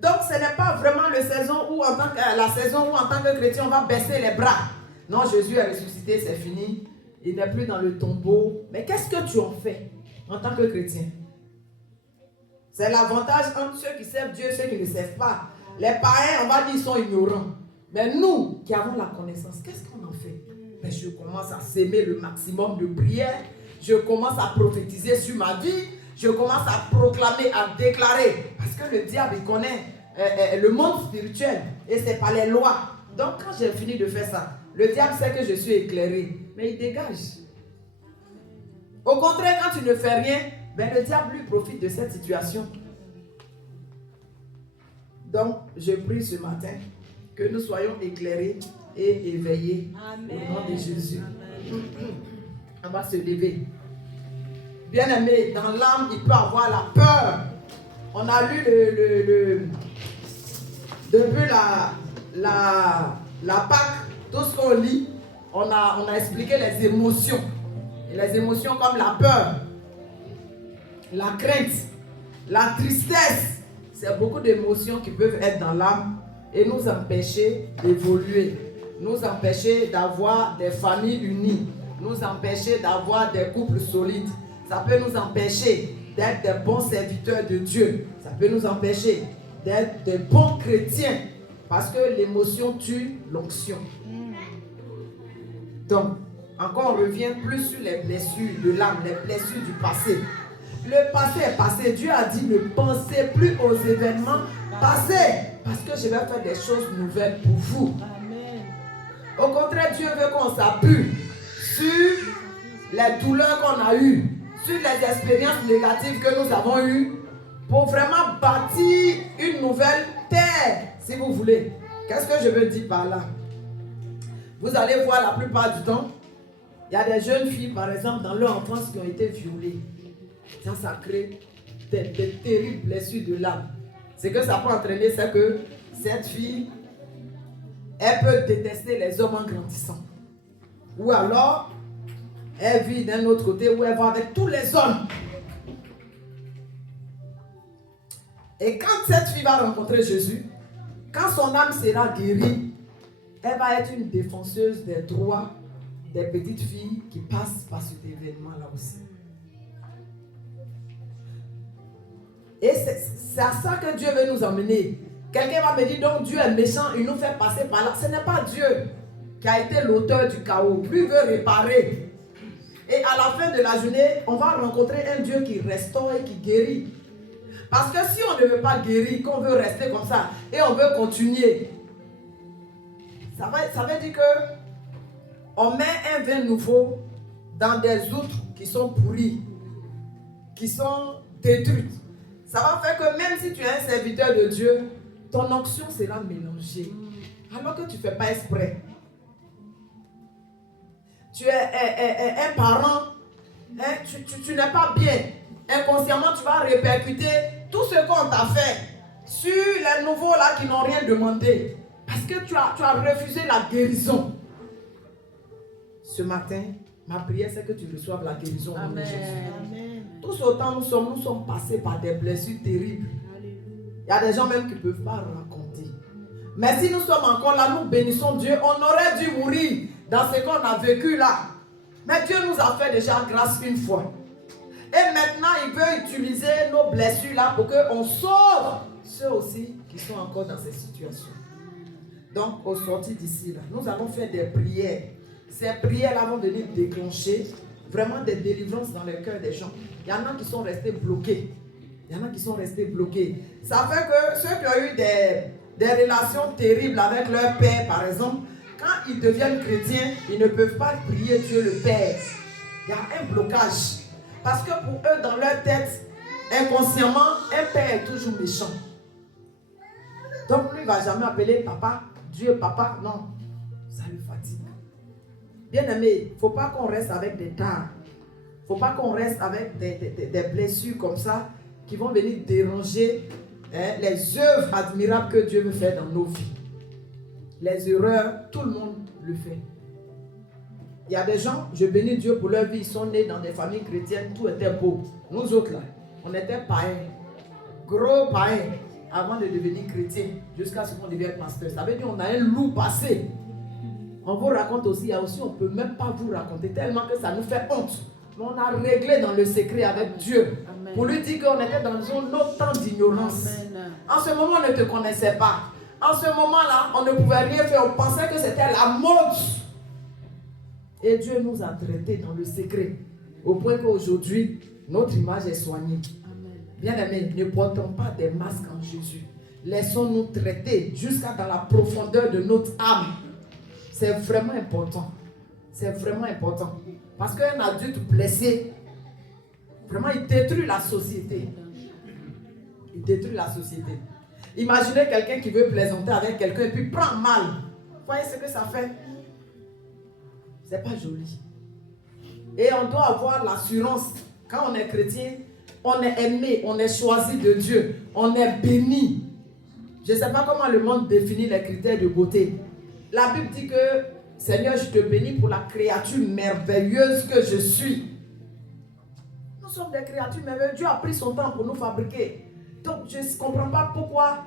Donc ce n'est pas vraiment la saison où en tant que chrétien on va baisser les bras. Non, Jésus est ressuscité, c'est fini. Il n'est plus dans le tombeau. Mais qu'est-ce que tu en fais en tant que chrétien? C'est l'avantage entre ceux qui servent Dieu et ceux qui ne servent pas. Les païens, on va dire, sont ignorants. Mais nous, qui avons la connaissance, qu'est-ce qu'on en fait? Mais je commence à s'aimer le maximum de prières. Je commence à prophétiser sur ma vie. Je commence à proclamer, à déclarer. Parce que le diable, il connaît le monde spirituel. Et c'est pas les lois. Donc, quand j'ai fini de faire ça, le diable sait que je suis éclairé. Mais il dégage. Au contraire, quand tu ne fais rien, ben le diable lui profite de cette situation. Donc, je prie ce matin que nous soyons éclairés et éveillés. Amen. Au nom de Jésus. Amen. On va se lever. Bien-aimé, dans l'âme, il peut avoir la peur. On a lu depuis la Pâque, tout ce qu'on lit, on a expliqué les émotions. Et les émotions comme la peur, la crainte, la tristesse. C'est beaucoup d'émotions qui peuvent être dans l'âme et nous empêcher d'évoluer, nous empêcher d'avoir des familles unies, nous empêcher d'avoir des couples solides. Ça peut nous empêcher d'être des bons serviteurs de Dieu. Ça peut nous empêcher d'être des bons chrétiens parce que l'émotion tue l'onction. Donc, encore on revient plus sur les blessures de l'âme, les blessures du passé. Le passé est passé. Dieu a dit ne pensez plus aux événements passés parce que je vais faire des choses nouvelles pour vous. Amen. Au contraire, Dieu veut qu'on s'appuie sur les douleurs qu'on a eues, sur les expériences négatives que nous avons eues pour vraiment bâtir une nouvelle terre, si vous voulez. Qu'est-ce que je veux dire par là? Vous allez voir la plupart du temps, il y a des jeunes filles, par exemple, dans leur enfance qui ont été violées. Ça crée des terribles blessures de l'âme. Ce que ça peut entraîner, c'est que cette fille, elle peut détester les hommes en grandissant. Ou alors, elle vit d'un autre côté où elle va avec tous les hommes. Et quand cette fille va rencontrer Jésus, quand son âme sera guérie, elle va être une défenseuse des droits des petites filles qui passent par cet événement-là aussi. Et c'est à ça que Dieu veut nous emmener. Quelqu'un va me dire, donc Dieu est méchant, il nous fait passer par là. Ce n'est pas Dieu qui a été l'auteur du chaos. Lui veut réparer. Et à la fin de la journée, on va rencontrer un Dieu qui restaure et qui guérit. Parce que si on ne veut pas guérir, qu'on veut rester comme ça, et on veut continuer, ça veut dire que on met un vin nouveau dans des outres qui sont pourries, qui sont détruites. Ça va faire que même si tu es un serviteur de Dieu, ton onction sera mélangée. Alors que tu ne fais pas exprès. Tu es un parent, hein, tu n'es pas bien. Inconsciemment, tu vas répercuter tout ce qu'on t'a fait sur les nouveaux là qui n'ont rien demandé. Parce que tu as refusé la guérison. Ce matin, ma prière, c'est que tu reçoives la guérison au nom de Jésus. Amen. Tous autant nous sommes passés par des blessures terribles. Il y a des gens même qui ne peuvent pas raconter. Mais si nous sommes encore là, nous bénissons Dieu. On aurait dû mourir dans ce qu'on a vécu là. Mais Dieu nous a fait déjà grâce une fois. Et maintenant, il veut utiliser nos blessures là pour qu'on sauve ceux aussi qui sont encore dans ces situations. Donc, au sortir d'ici là, nous allons faire des prières. Ces prières-là vont venir déclencher vraiment des délivrances dans le cœur des gens. Il y en a qui sont restés bloqués. Ça fait que ceux qui ont eu des relations terribles avec leur père, par exemple, quand ils deviennent chrétiens, ils ne peuvent pas prier Dieu le Père. Il y a un blocage. Parce que pour eux, dans leur tête, inconsciemment, un père est toujours méchant. Donc lui ne va jamais appeler papa, Dieu papa, non. Ça lui fatigue. Bien aimé, il ne faut pas qu'on reste avec des tares. Il ne faut pas qu'on reste avec des blessures comme ça qui vont venir déranger les œuvres admirables que Dieu veut faire dans nos vies. Les erreurs, tout le monde le fait. Il y a des gens, je bénis Dieu pour leur vie, ils sont nés dans des familles chrétiennes, tout était beau. Nous autres là, on était païens, gros païens, avant de devenir chrétiens, jusqu'à ce qu'on devienne pasteur. Ça veut dire qu'on a un loup passé. On vous raconte aussi, il y a aussi, on ne peut même pas vous raconter, tellement que ça nous fait honte. Mais on a réglé dans le secret avec Dieu. Amen. Pour lui dire qu'on était dans un autre temps d'ignorance. En ce moment, on ne te connaissait pas. En ce moment-là, on ne pouvait rien faire. On pensait que c'était la mode. Et Dieu nous a traités dans le secret. Au point qu'aujourd'hui, notre image est soignée. Bien-aimés, ne portons pas des masques en Jésus. Laissons-nous traiter jusqu'à dans la profondeur de notre âme. C'est vraiment important. C'est vraiment important. Parce qu'un adulte blessé, vraiment, il détruit la société. Il détruit la société. Imaginez quelqu'un qui veut plaisanter avec quelqu'un et puis prend mal. Vous voyez ce que ça fait? C'est pas joli. Et on doit avoir l'assurance. Quand on est chrétien, on est aimé, on est choisi de Dieu, on est béni. Je ne sais pas comment le monde définit les critères de beauté. La Bible dit que, Seigneur, je te bénis pour la créature merveilleuse que je suis. Nous sommes des créatures merveilleuses. Dieu a pris son temps pour nous fabriquer. Donc, je ne comprends pas pourquoi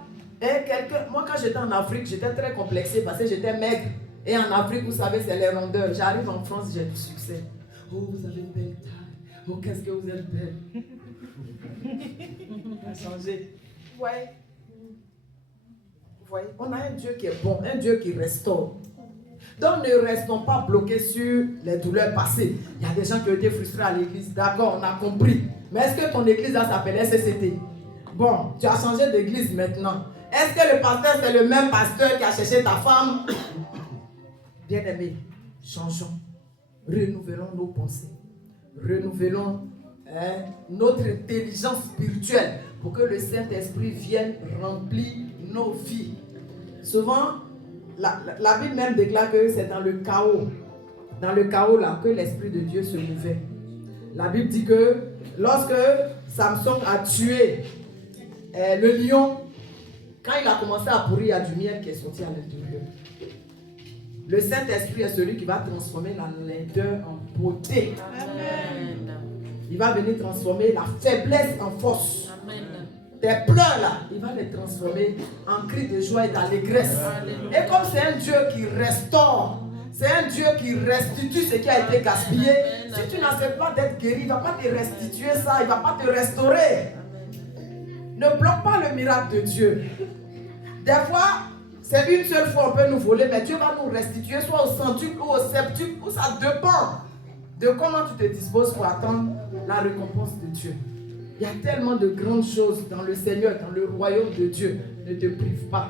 moi, quand j'étais en Afrique, j'étais très complexé parce que j'étais maigre. Et en Afrique, vous savez, c'est les rondeurs. J'arrive en France, j'ai du succès. Oh, vous avez une belle taille. Oh, qu'est-ce que vous êtes belle. On a changé. Vous voyez? On a un Dieu qui est bon, un Dieu qui restaure. Donc ne restons pas bloqués sur les douleurs passées. Il y a des gens qui ont été frustrés à l'église. D'accord, on a compris. Mais est-ce que ton église là s'appelait SCCT? Bon, tu as changé d'église maintenant. Est-ce que le pasteur c'est le même pasteur qui a cherché ta femme? Bien-aimés, changeons. Renouvelons nos pensées. Renouvelons notre intelligence spirituelle pour que le Saint-Esprit vienne remplir nos vies. Souvent, la Bible même déclare que c'est dans le chaos là, que l'Esprit de Dieu se mouvait. La Bible dit que lorsque Samson a tué le lion, quand il a commencé à pourrir, il y a du miel qui est sorti à l'intérieur. Le Saint-Esprit est celui qui va transformer la laideur en beauté. Amen. Il va venir transformer la faiblesse en force. Amen. Tes pleurs là, il va les transformer en cris de joie et d'allégresse. Et comme c'est un Dieu qui restaure, c'est un Dieu qui restitue ce qui a été gaspillé. Amen. Si tu n'acceptes pas d'être guéri, il ne va pas te restituer ça, il ne va pas te restaurer. Amen. Ne bloque pas le miracle de Dieu. Des fois, c'est une seule fois on peut nous voler, mais Dieu va nous restituer soit au centuple ou au septuple, ou ça dépend de comment tu te disposes pour attendre la récompense de Dieu. Il y a tellement de grandes choses dans le Seigneur, dans le royaume de Dieu. Ne te prive pas.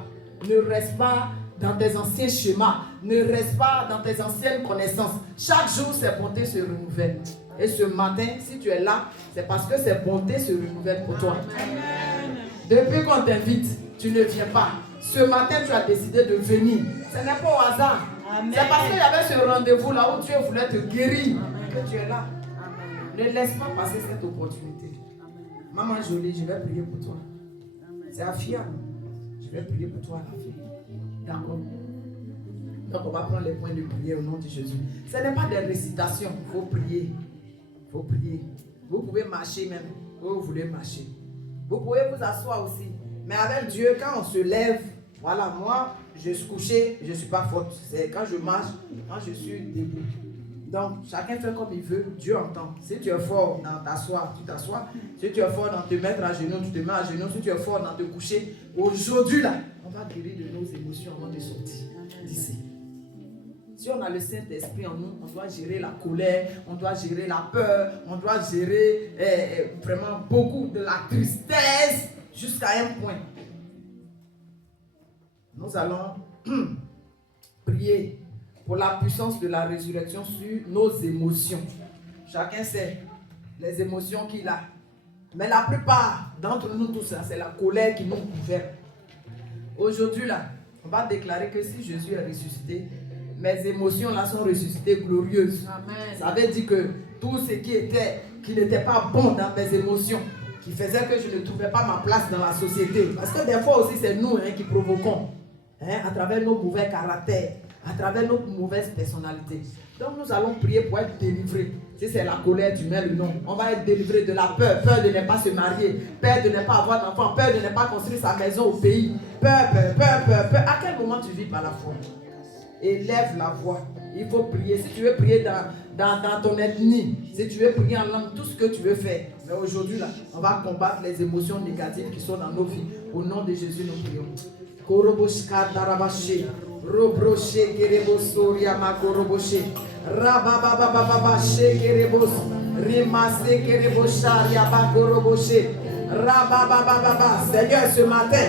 Ne reste pas dans tes anciens schémas. Ne reste pas dans tes anciennes connaissances. Chaque jour, ces bontés se renouvellent. Et ce matin, si tu es là, c'est parce que ces bontés se renouvellent pour toi. Amen. Depuis qu'on t'invite, tu ne viens pas. Ce matin, tu as décidé de venir. Ce n'est pas au hasard. Amen. C'est parce qu'il y avait ce rendez-vous là où Dieu voulait te guérir. Amen. Que tu es là. Amen. Ne laisse pas passer cette opportunité. Amen. Maman Jolie, je vais prier pour toi. C'est Afia. Je vais prier pour toi, la fille. D'accord. Donc on va prendre les points de prière au nom de Jésus. Ce n'est pas des récitations. Il faut prier. Il faut prier. Vous pouvez marcher même. Vous voulez marcher. Vous pouvez vous asseoir aussi. Mais avec Dieu, quand on se lève, voilà, moi, je suis couché, je ne suis pas forte. C'est quand je marche, quand je suis debout. Donc, chacun fait comme il veut, Dieu entend. Si tu es fort dans t'asseoir, tu t'assois. Si tu es fort dans te mettre à genoux, tu te mets à genoux. Si tu es fort dans te coucher, aujourd'hui, là, on va guérir de nos émotions avant de sortir d'ici. Si on a le Saint-Esprit en nous, on doit gérer la colère, on doit gérer la peur, on doit gérer vraiment beaucoup de la tristesse jusqu'à un point. Nous allons prier pour la puissance de la résurrection sur nos émotions. Chacun sait les émotions qu'il a. Mais la plupart d'entre nous tous, c'est la colère qui nous gouverne. Aujourd'hui, là, on va déclarer que si Jésus est ressuscité, mes émotions là sont ressuscitées glorieuses. Amen. Ça veut dire que tout ce qui n'était pas bon dans mes émotions, qui faisait que je ne trouvais pas ma place dans la société. Parce que des fois aussi, c'est nous qui provoquons, à travers nos mauvais caractères, à travers notre mauvaise personnalité. Donc nous allons prier pour être délivrés. Si c'est la colère, tu mets le nom. On va être délivrés de la peur. Peur de ne pas se marier. Peur de ne pas avoir d'enfant. Peur de ne pas construire sa maison au pays. Peur. À quel moment tu vis par la foi? Élève la voix. Il faut prier. Si tu veux prier dans ton ethnie, si tu veux prier en langue, tout ce que tu veux faire. Mais aujourd'hui, là, on va combattre les émotions négatives qui sont dans nos vies. Au nom de Jésus, nous prions. Koroboshka darabashe, robroche kereboso riama koroboshe, rabababababashe kerebos, rimase kerebosha riaba koroboshe, rabababababa. Seigneur, ce matin,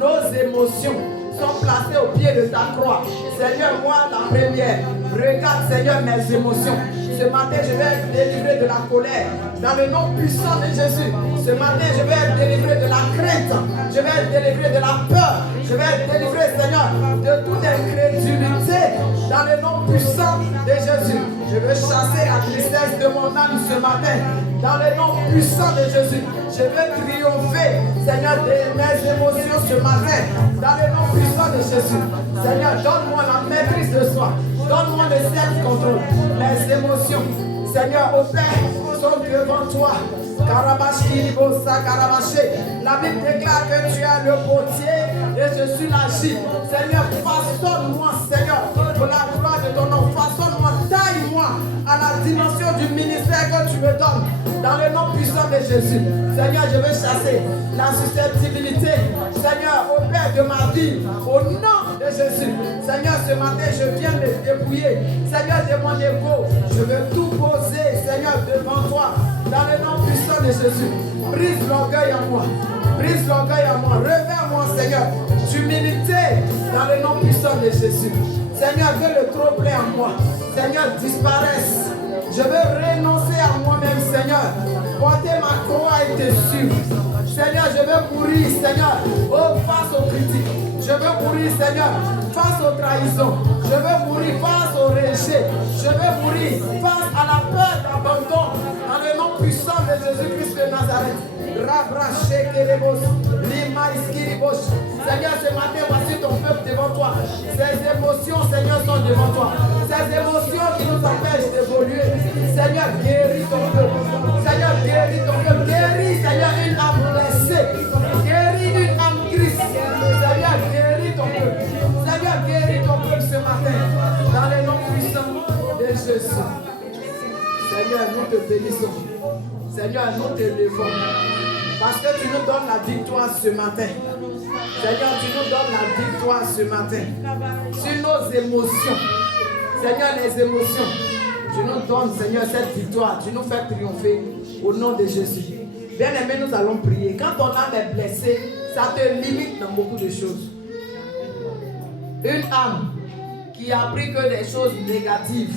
nos émotions sont placées au pied de ta croix. Seigneur, moi la première, regarde Seigneur mes émotions. Ce matin, je vais être délivré de la colère dans le nom puissant de Jésus. Ce matin, je vais être délivré de la crainte. Je vais être délivré de la peur. Je vais être délivré, Seigneur, de toute incrédulité dans le nom puissant de Jésus. Je veux chasser la tristesse de mon âme ce matin dans le nom puissant de Jésus. Je veux triompher, Seigneur, de mes émotions ce matin dans le nom puissant de Jésus. Seigneur, donne-moi la maîtrise de soi. Donne-moi le self-contrôle. Les émotions, Seigneur, au Père, sont devant toi. La Bible déclare que tu es le potier et je suis la gîte. Seigneur, façonne-moi, Seigneur, pour la gloire de ton nom. Façonne-moi, taille-moi à la dimension du ministère que tu me donnes. Dans le nom puissant de Jésus. Seigneur, je veux chasser la susceptibilité, Seigneur, au Père de ma vie. Au nom de Jésus. Seigneur, ce matin, je viens me dépouiller. Seigneur, de mon ego, je veux tout poser, Seigneur, devant toi. Dans le nom puissant de Jésus. Brise l'orgueil en moi. Brise l'orgueil en moi. Révère-moi, Seigneur, d'humilité dans le nom puissant de Jésus. Seigneur, que le trop-plein en moi, Seigneur, disparaisse. Je veux renoncer à moi-même, Seigneur. Porter ma croix et te suivre. Seigneur, je veux mourir, Seigneur, face aux critiques. Je veux mourir, Seigneur, face aux trahisons. Je veux mourir face au rejet. Je veux mourir face à la peur d'abandon. Dans le nom puissant de Jésus-Christ de Nazareth. Seigneur, ce matin, voici ton peuple devant toi. Ces émotions, Seigneur, sont devant toi. Ces émotions qui nous empêchent d'évoluer. Seigneur, guéris ton peuple. Seigneur, guéris ton peuple. Guéris, Seigneur, une âme blessée. Guéris une âme triste. Seigneur, guéris ton peuple. Seigneur, guéris ton peuple ce matin. Dans le nom puissant de Jésus. Seigneur, nous te bénissons. Seigneur, nous te levons. Parce que tu nous donnes la victoire ce matin. Seigneur, tu nous donnes la victoire ce matin. Sur nos émotions. Seigneur, les émotions. Tu nous donnes, Seigneur, cette victoire. Tu nous fais triompher au nom de Jésus. Bien-aimés, nous allons prier. Quand ton âme est blessée, ça te limite dans beaucoup de choses. Une âme qui a appris que des choses négatives.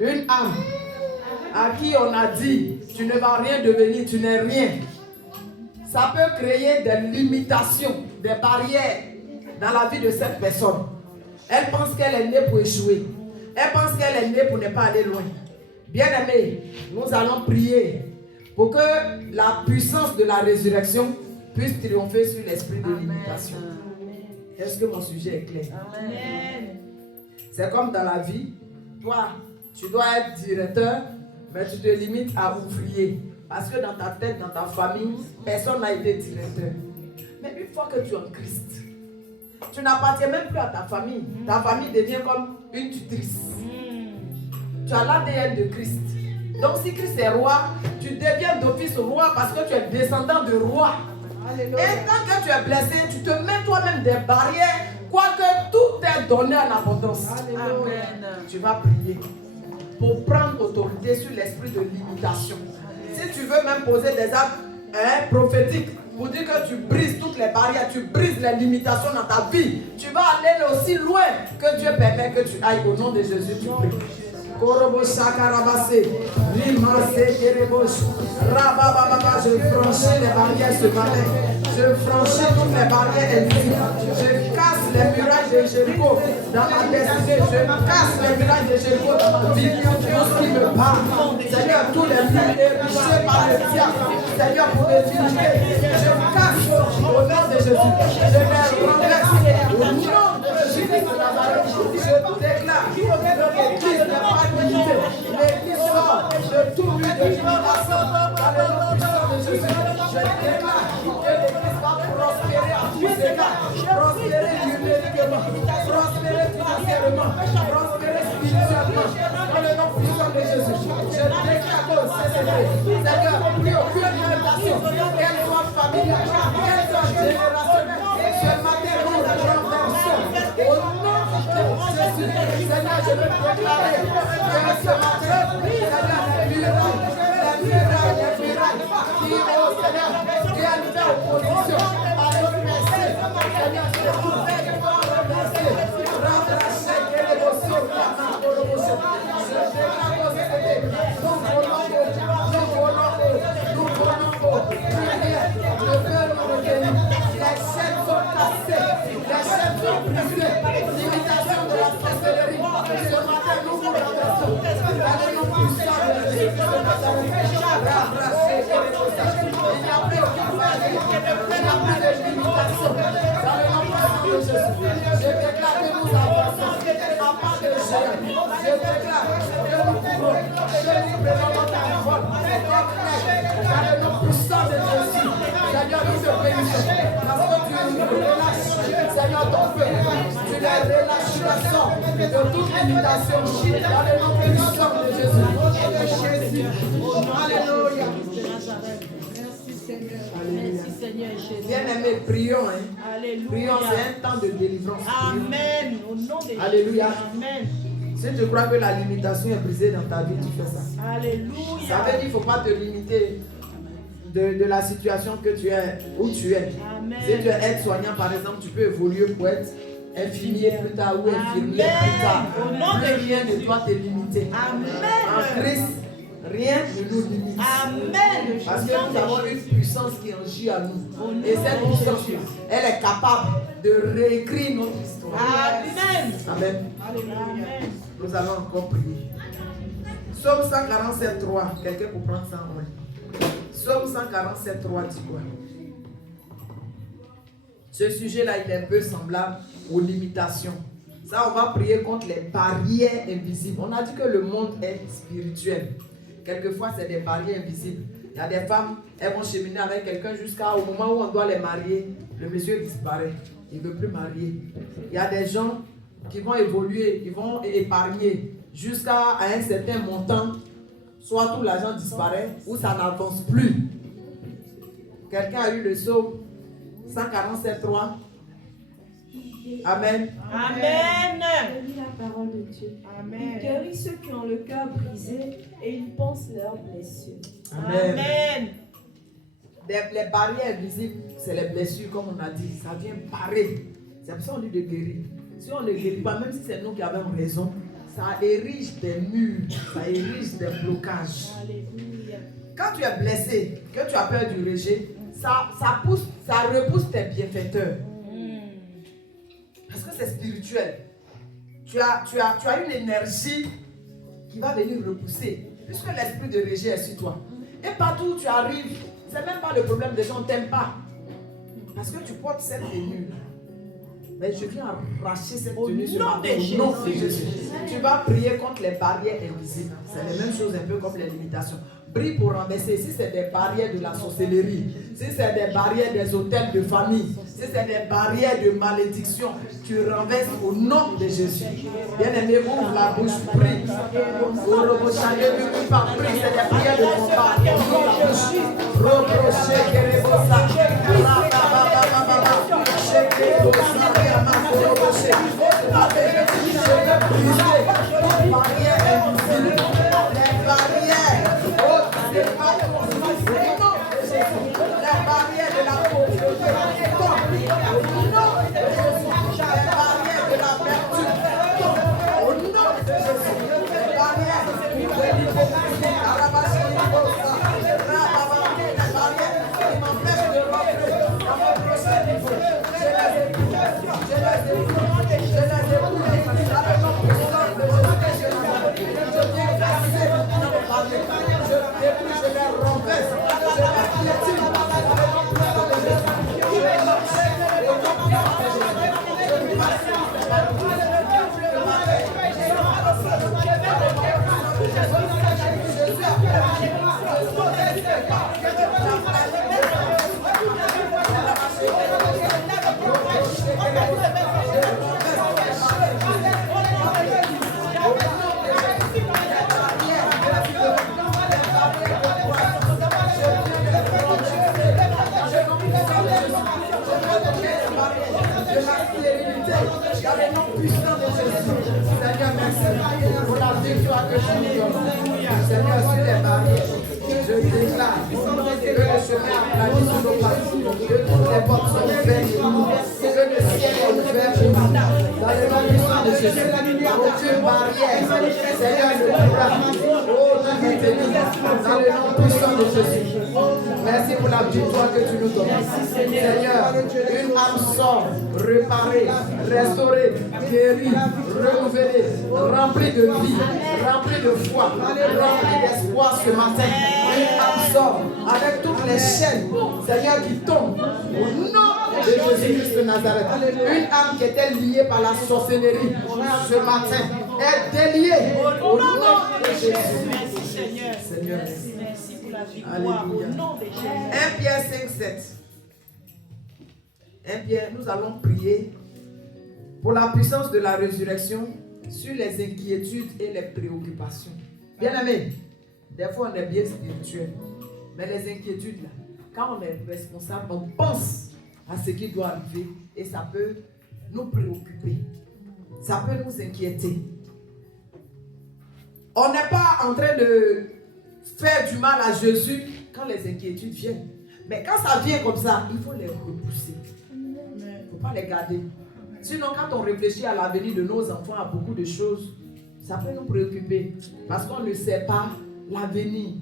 Une âme à qui on a dit, tu ne vas rien devenir, tu n'es rien. Ça peut créer des limitations, des barrières dans la vie de cette personne. Elle pense qu'elle est née pour échouer. Elle pense qu'elle est née pour ne pas aller loin. Bien-aimés, nous allons prier pour que la puissance de la résurrection puisse triompher sur l'esprit de limitation. Est-ce que mon sujet est clair? Amen. C'est comme dans la vie. Toi, tu dois être directeur, mais tu te limites à ouvrier. Parce que dans ta tête, dans ta famille, personne n'a été directeur. Mais une fois que tu es en Christ, tu n'appartiens même plus à ta famille. Ta famille devient comme une tutrice. Tu as l'ADN de Christ. Donc si Christ est roi, tu deviens d'office roi parce que tu es descendant de roi. Alléluia. Et tant que tu es blessé, tu te mets toi-même des barrières, quoique tout est donné en abondance. Alléluia. Tu vas prier pour prendre autorité sur l'esprit de limitation. Si tu veux même poser des actes prophétiques pour dire que tu brises toutes les barrières, tu brises les limitations dans ta vie, tu vas aller aussi loin que Dieu permet que tu ailles. Au nom de Jésus, tu pries. Je franchis les barrières ce matin. Je franchis toutes les barrières invisibles. Je casse les murailles de Jéricho dans ma destinée. Je casse les murailles de Jéricho dans ma vie. Tout ce qui me parle, Seigneur, tous les murs érigés par le diable, Seigneur, pour me vindiquer, je casse au nom de Jésus. Je les renverse au nom de Jésus de Nazareth. tout but de limitation dans le nom puissant de Jésus. Je déclare que l'Église va prospérer à tous égards, prospérer numériquement, prospérer financièrement, prospérer spirituellement dans le nom puissant de Jésus. Je déclare que Seigneur, plus aucune limitation, qu'elle soit familiale, qu'elle soit générationnelle, ce matin nous renversons au nom de Jésus. Seigneur, je veux déclarer que ce matin, Seigneur, les murailles qui, oh Seigneur, qui a mis en opposition à notre pensée, Seigneur, je vous prie de renverser, renverser les émotions, je déclare que c'était nous volons, prière, le feu nous retenir, les chaînes sont cassées, les chaînes sont brisées, l'imitation de la sorcellerie, ce matin nous vous renversons, dans le nom puissant de Jésus de Nazareth, il n'y a plus aucune maladie, il n'y a plus de limitation, dans le nom puissant de Jésus, je déclare que nous avançons, à part de géant, je déclare que nous courons, que nous prenons notre parole, dans le nom puissant de Jésus, Seigneur, nous te bénissons, parce que tu nous relâches, Seigneur, ton feu, tu les relâches le sang de toute limitation, dans le nom puissant de Jésus. Alléluia. Merci Seigneur Jésus. Bien-aimés, prions. Alléluia. Prions, c'est un temps de délivrance. Amen. Au nom de Jésus. Alléluia. Amen. Si tu crois que la limitation est brisée dans ta vie, tu fais ça. Alléluia. Ça veut dire qu'il ne faut pas te limiter de la situation que tu es, où tu es. Amen. Si tu es aide-soignant, par exemple, tu peux évoluer pour être infirmier plus tard ou infirmier plus tard. Au nom de Rien ne doit te limiter. Amen. En Christ, rien ne nous limite. Amen. Parce que nous avons une puissance qui agit à nous. Et cette puissance, elle est capable de réécrire notre histoire. Amen. Amen. Amen. Nous allons encore prier. Psaume 147, 3. Quelqu'un pour prendre ça en main. Psaume 147, 3 dit quoi? Ce sujet-là, il est un peu semblable aux limitations. Ça, on va prier contre les barrières invisibles. On a dit que le monde est spirituel. Quelquefois, c'est des barrières invisibles. Il y a des femmes, elles vont cheminer avec quelqu'un jusqu'au moment où on doit les marier. Le monsieur disparaît. Il ne veut plus marier. Il y a des gens qui vont évoluer, qui vont épargner jusqu'à un certain montant. Soit tout l'argent disparaît ou ça n'avance plus. Quelqu'un a eu le psaume 147.3. Amen. Amen. Je lis la parole de Dieu. Amen. Il guérit ceux qui ont le cœur brisé et il pense leurs blessures. Amen. Les barrières invisibles, c'est les blessures, comme on a dit. Ça vient parer. C'est pour ça qu'on dit de guérir. Si on ne guérit pas, même si c'est nous qui avons raison, ça érige des murs, ça érige des blocages. Alléluia. Quand tu es blessé, que tu as peur du rejet, ça repousse tes bienfaiteurs. Parce que c'est spirituel. Tu as une énergie qui va venir repousser. Puisque l'esprit de rejet est sur toi. Et partout où tu arrives, c'est même pas le problème des gens ne t'aiment pas. Parce que tu portes cette tenue. Mais je viens arracher cette tenue sur nom de au nom de Jésus. Jésus. Tu vas prier contre les barrières invisibles. C'est la même chose un peu comme les limitations. Prie pour renverser. Si c'est des barrières de la sorcellerie, si c'est des barrières des hôtels de famille, si c'est des barrières de malédiction, tu renverses au nom de Jésus. Bien-aimé, ouvre la bouche, prie. Prie, c'est des prières de combat. Ouvre la bouche. Reprocher, Kerebosa. Je Seigneur, sur les barrières, je déclare que le chemin aplani sur nos pas, que toutes les portes sont ouvertes pour nous, que le ciel est ouvert pour nous. Dans le nom puissant de Jésus, aucune barrière, Seigneur, ne pourra. Oh, Dieu est béni. Dans le nom puissant de Jésus. Merci pour la victoire que tu nous donnes. Seigneur, une âme sort, réparée, restaurée, guérie, renouvelée, remplie de vie, remplie de foi, remplie d'espoir ce matin. Une âme sort avec toutes les chaînes, Seigneur, qui tombent au nom de Jésus-Christ de Nazareth. Une âme qui était liée par la sorcellerie ce matin est déliée au nom de Jésus. Merci Seigneur. Seigneur, Merci pour la victoire au nom de Jésus. 1 Pierre 5, 7. 1 Pierre, nous allons prier pour la puissance de la résurrection sur les inquiétudes et les préoccupations. Bien aimé, des fois on est bien spirituel, mais les inquiétudes là, quand on est responsable, on pense à ce qui doit arriver et ça peut nous préoccuper, ça peut nous inquiéter. On n'est pas en train de faire du mal à Jésus quand les inquiétudes viennent. Mais quand ça vient comme ça, il faut les repousser. Il ne faut pas les garder. Sinon, quand on réfléchit à l'avenir de nos enfants, à beaucoup de choses, ça peut nous préoccuper. Parce qu'on ne sait pas l'avenir.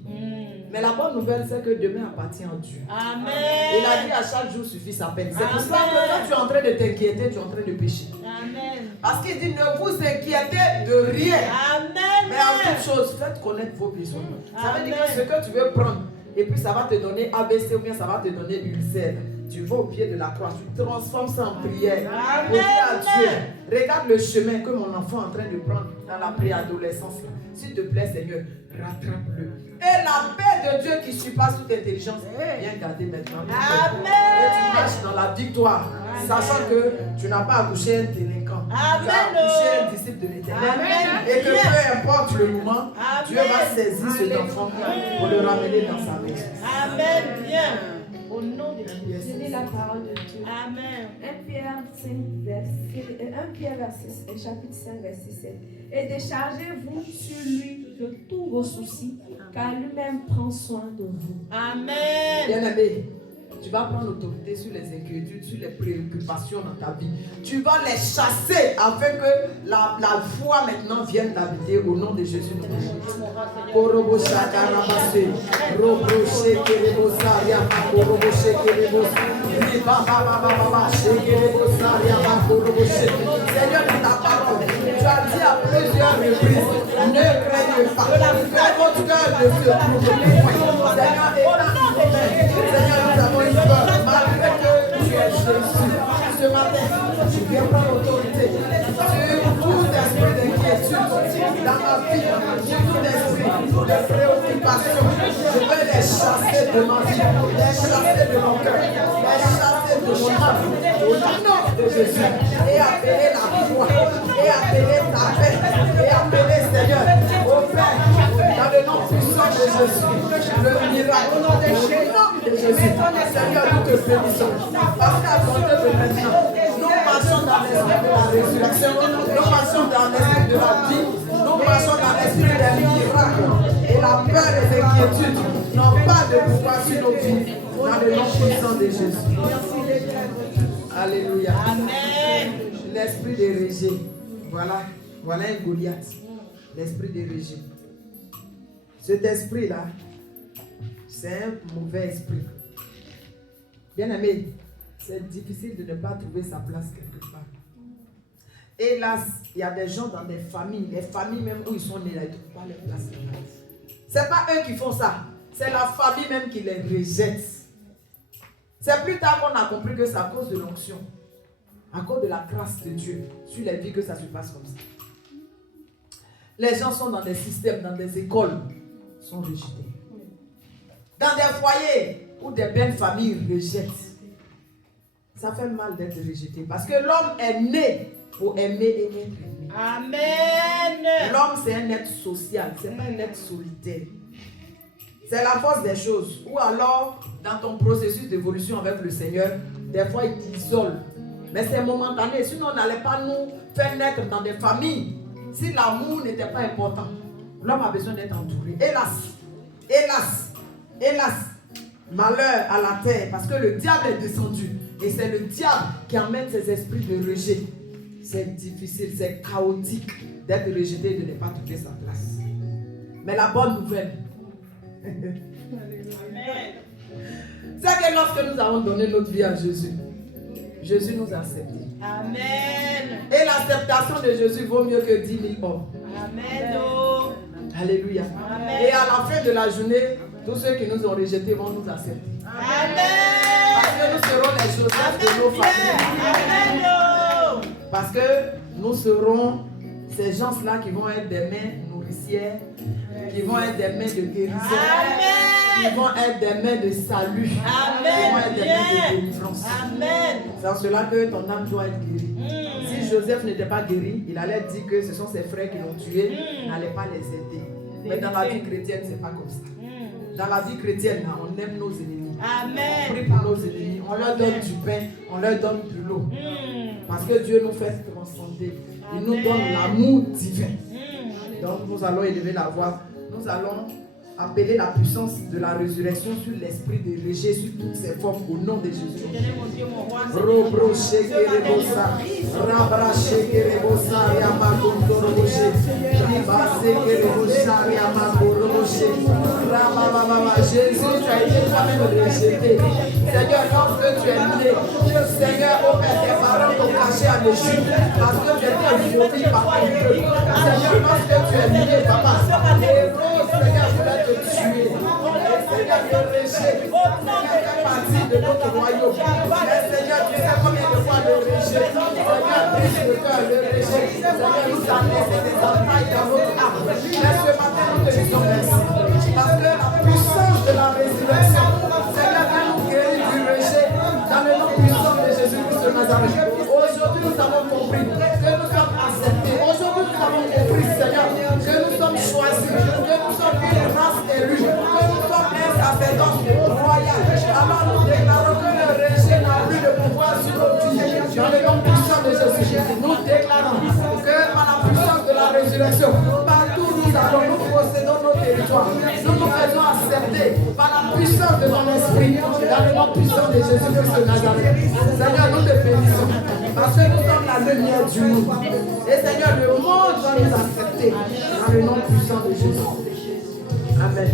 Mais la bonne nouvelle, c'est que demain appartient à Dieu. Amen. Il a dit à chaque jour suffit sa peine. C'est pour ça que quand tu es en train de t'inquiéter, tu es en train de pécher. Amen. Parce qu'il dit ne vous inquiétez de rien. Amen. Mais en toute chose, faites connaître vos besoins. Ça veut dire que ce que tu veux prendre, et puis ça va te donner ABC ou bien ça va te donner ulcère. Tu vas au pied de la croix, tu transformes ça en prière. Amen. Pour dire à Dieu, regarde le chemin que mon enfant est en train de prendre dans la préadolescence. S'il te plaît, Seigneur, rattrape-le. Et la paix de Dieu qui surpasse toute intelligence, viens garder maintenant. Amen. Et tu marches dans la victoire, sachant que tu n'as pas accouché un délinquant. Tu as accouché un disciple de l'Éternel. Et que peu importe le moment, Dieu va saisir cet enfant pour le ramener dans sa maison. Amen. Bien. Au nom de Jésus. Je lis la parole de Dieu. Amen. 1 Pierre 5, chapitre 5, verset 7. Et déchargez-vous sur lui de tous vos soucis, car lui-même prend soin de vous. Amen. Bien-aimé, tu vas prendre l'autorité sur les inquiétudes, sur les préoccupations dans ta vie. Tu vas les chasser afin que la foi maintenant vienne t'habiter au nom de Jésus. Seigneur, tu n'as pas compris. Tu as dit à plusieurs reprises, ne craignez pas. Que votre cœur ne se trouble point. Seigneur, nous avons une peur, malgré que tu es Jésus. Ce matin, je viens prendre l'autorité sur tout esprit d'inquiétude dans ma vie, sur tout esprit de préoccupation. Je vais les chasser de ma vie, les chasser de mon cœur, les chasser de mon âme, au nom de Jésus. Et appeler la foi, et appeler ta paix, et appeler Seigneur, au Père, dans le nom puissant de Jésus, le miracle, au nom de Jésus. Seigneur, nous te bénissons. Parce qu'à compter de maintenant, nous marchons dans l'esprit de la résurrection, nous marchons dans l'esprit de la vie, nous marchons dans l'esprit des miracles. Et la peur et l'inquiétude n'ont pas de pouvoir sur nos vies, dans le nom puissant de Jésus. Alléluia. Amen. L'esprit de rejet. Voilà un Goliath. L'esprit de rejet. Cet esprit-là, c'est un mauvais esprit. Bien aimé, c'est difficile de ne pas trouver sa place quelque part. Hélas, il y a des gens dans des familles, les familles même où ils sont nés là, ils ne trouvent pas leur place. Ce n'est pas eux qui font ça, c'est la famille même qui les rejette. C'est plus tard qu'on a compris que c'est à cause de l'onction, à cause de la grâce de Dieu sur les vies que ça se passe comme ça. Les gens sont dans des systèmes, dans des écoles, sont rejetés. Dans des foyers où des belles familles rejettent. Ça fait mal d'être rejeté parce que l'homme est né pour aimer et être aimé. Amen. L'homme, c'est un être social, c'est pas un être solitaire. C'est la force des choses. Ou alors, dans ton processus d'évolution avec le Seigneur, des fois, il t'isole. Mais c'est momentané. Sinon, on n'allait pas nous faire naître dans des familles si l'amour n'était pas important. L'homme a besoin d'être entouré. Hélas, hélas, hélas, malheur à la terre, parce que le diable est descendu. Et c'est le diable qui amène ces esprits de rejet. C'est difficile, c'est chaotique d'être rejeté et de ne pas trouver sa place. Mais la bonne nouvelle, c'est que lorsque nous avons donné notre vie à Jésus, Jésus nous a acceptés. Amen. Et l'acceptation de Jésus vaut mieux que 10 000 hommes. Amen. Alléluia. Amen. Et à la fin de la journée, tous ceux qui nous ont rejetés vont nous accepter. Amen. Parce que nous serons les Joseph de nos familles. Amen. Parce que nous serons ces gens-là qui vont être des mains nourricières, qui vont être des mains de guérison, qui vont être des mains de salut, qui vont être des mains de délivrance. Amen. C'est en cela que ton âme doit être guérie. Si Joseph n'était pas guéri, il allait dire que ce sont ses frères qui l'ont tué, il n'allait pas les aider. Mais dans la vie chrétienne, ce n'est pas comme ça. Dans la vie chrétienne, là, on aime nos ennemis. Amen. On prie pour nos ennemis. On leur donne du pain, on leur donne de l'eau. Parce que Dieu nous fait transcender. Il nous donne l'amour divin. Donc nous allons élever la voix. Nous allons appeler la puissance de la résurrection sur l'esprit de rejet, sur toutes ses formes, au nom de Jésus. Robro shekerebosa, rabra shekerebosa, yamakontoroboshe, riba shekerebosa, yamakoroboshe, rabababa. Jésus, tu as été toi-même rejeté. Seigneur, lorsque tu es né, Seigneur, oh Père, tes parents t'ont caché à l'Égypte parce que tu étais enfourni par ton Dieu. Seigneur, lorsque tu es né, papa, les roses, Seigneur, voulaient te tuer. Seigneur, le rejet, fait partie de notre royaume. Mais Seigneur, tu sais combien de fois le rejet, Seigneur, brise le cœur, le rejet. Seigneur, nous a laissé des entailles dans notre âme. Mais ce matin, nous te disons merci. Parce que la puissance de la résurrection, Seigneur, vient nous guérir du rejet dans le nom puissant de Jésus-Christ de Nazareth. Aujourd'hui, nous avons compris que nous sommes acceptés. Aujourd'hui, nous avons compris, Seigneur, que nous sommes choisis, que nous sommes une race élue, que nous sommes un sacerdoce royal. Alors nous déclarons que le rejet n'a plus de pouvoir sur notre vie. Dans le nom puissant de Jésus, nous déclarons que par la puissance de la résurrection, partout nous allons, nous possédons nos territoires. Nous nous faisons accepter par la puissance de ton esprit. Dans le nom puissant de Jésus-Christ de Nazareth. Seigneur, nous te bénissons. Parce que nous sommes la lumière du monde. Et Seigneur, le monde va nous accepter. Dans le nom puissant de Jésus. Amen.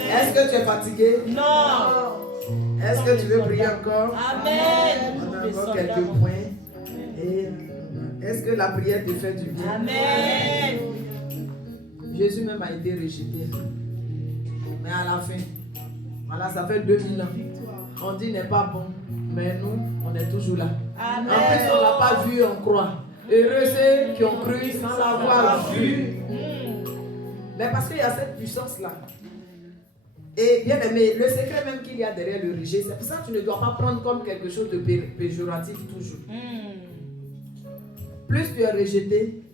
Est-ce que tu es fatigué? Non. Est-ce que tu veux prier encore? Amen. On a encore quelques points. Et est-ce que la prière te fait du bien? Amen. Jésus même a été rejeté. Mais à la fin, voilà, ça fait 2000 ans. On dit n'est pas bon, mais nous, on est toujours là. Amen. En plus, on ne l'a pas vu en croix. Heureux ceux qui ont cru sans l'avoir vu. Mais parce qu'il y a cette puissance-là. Et bien aimé, le secret même qu'il y a derrière le rejet, c'est pour ça que tu ne dois pas prendre comme quelque chose de péjoratif toujours. Plus tu es rejeté,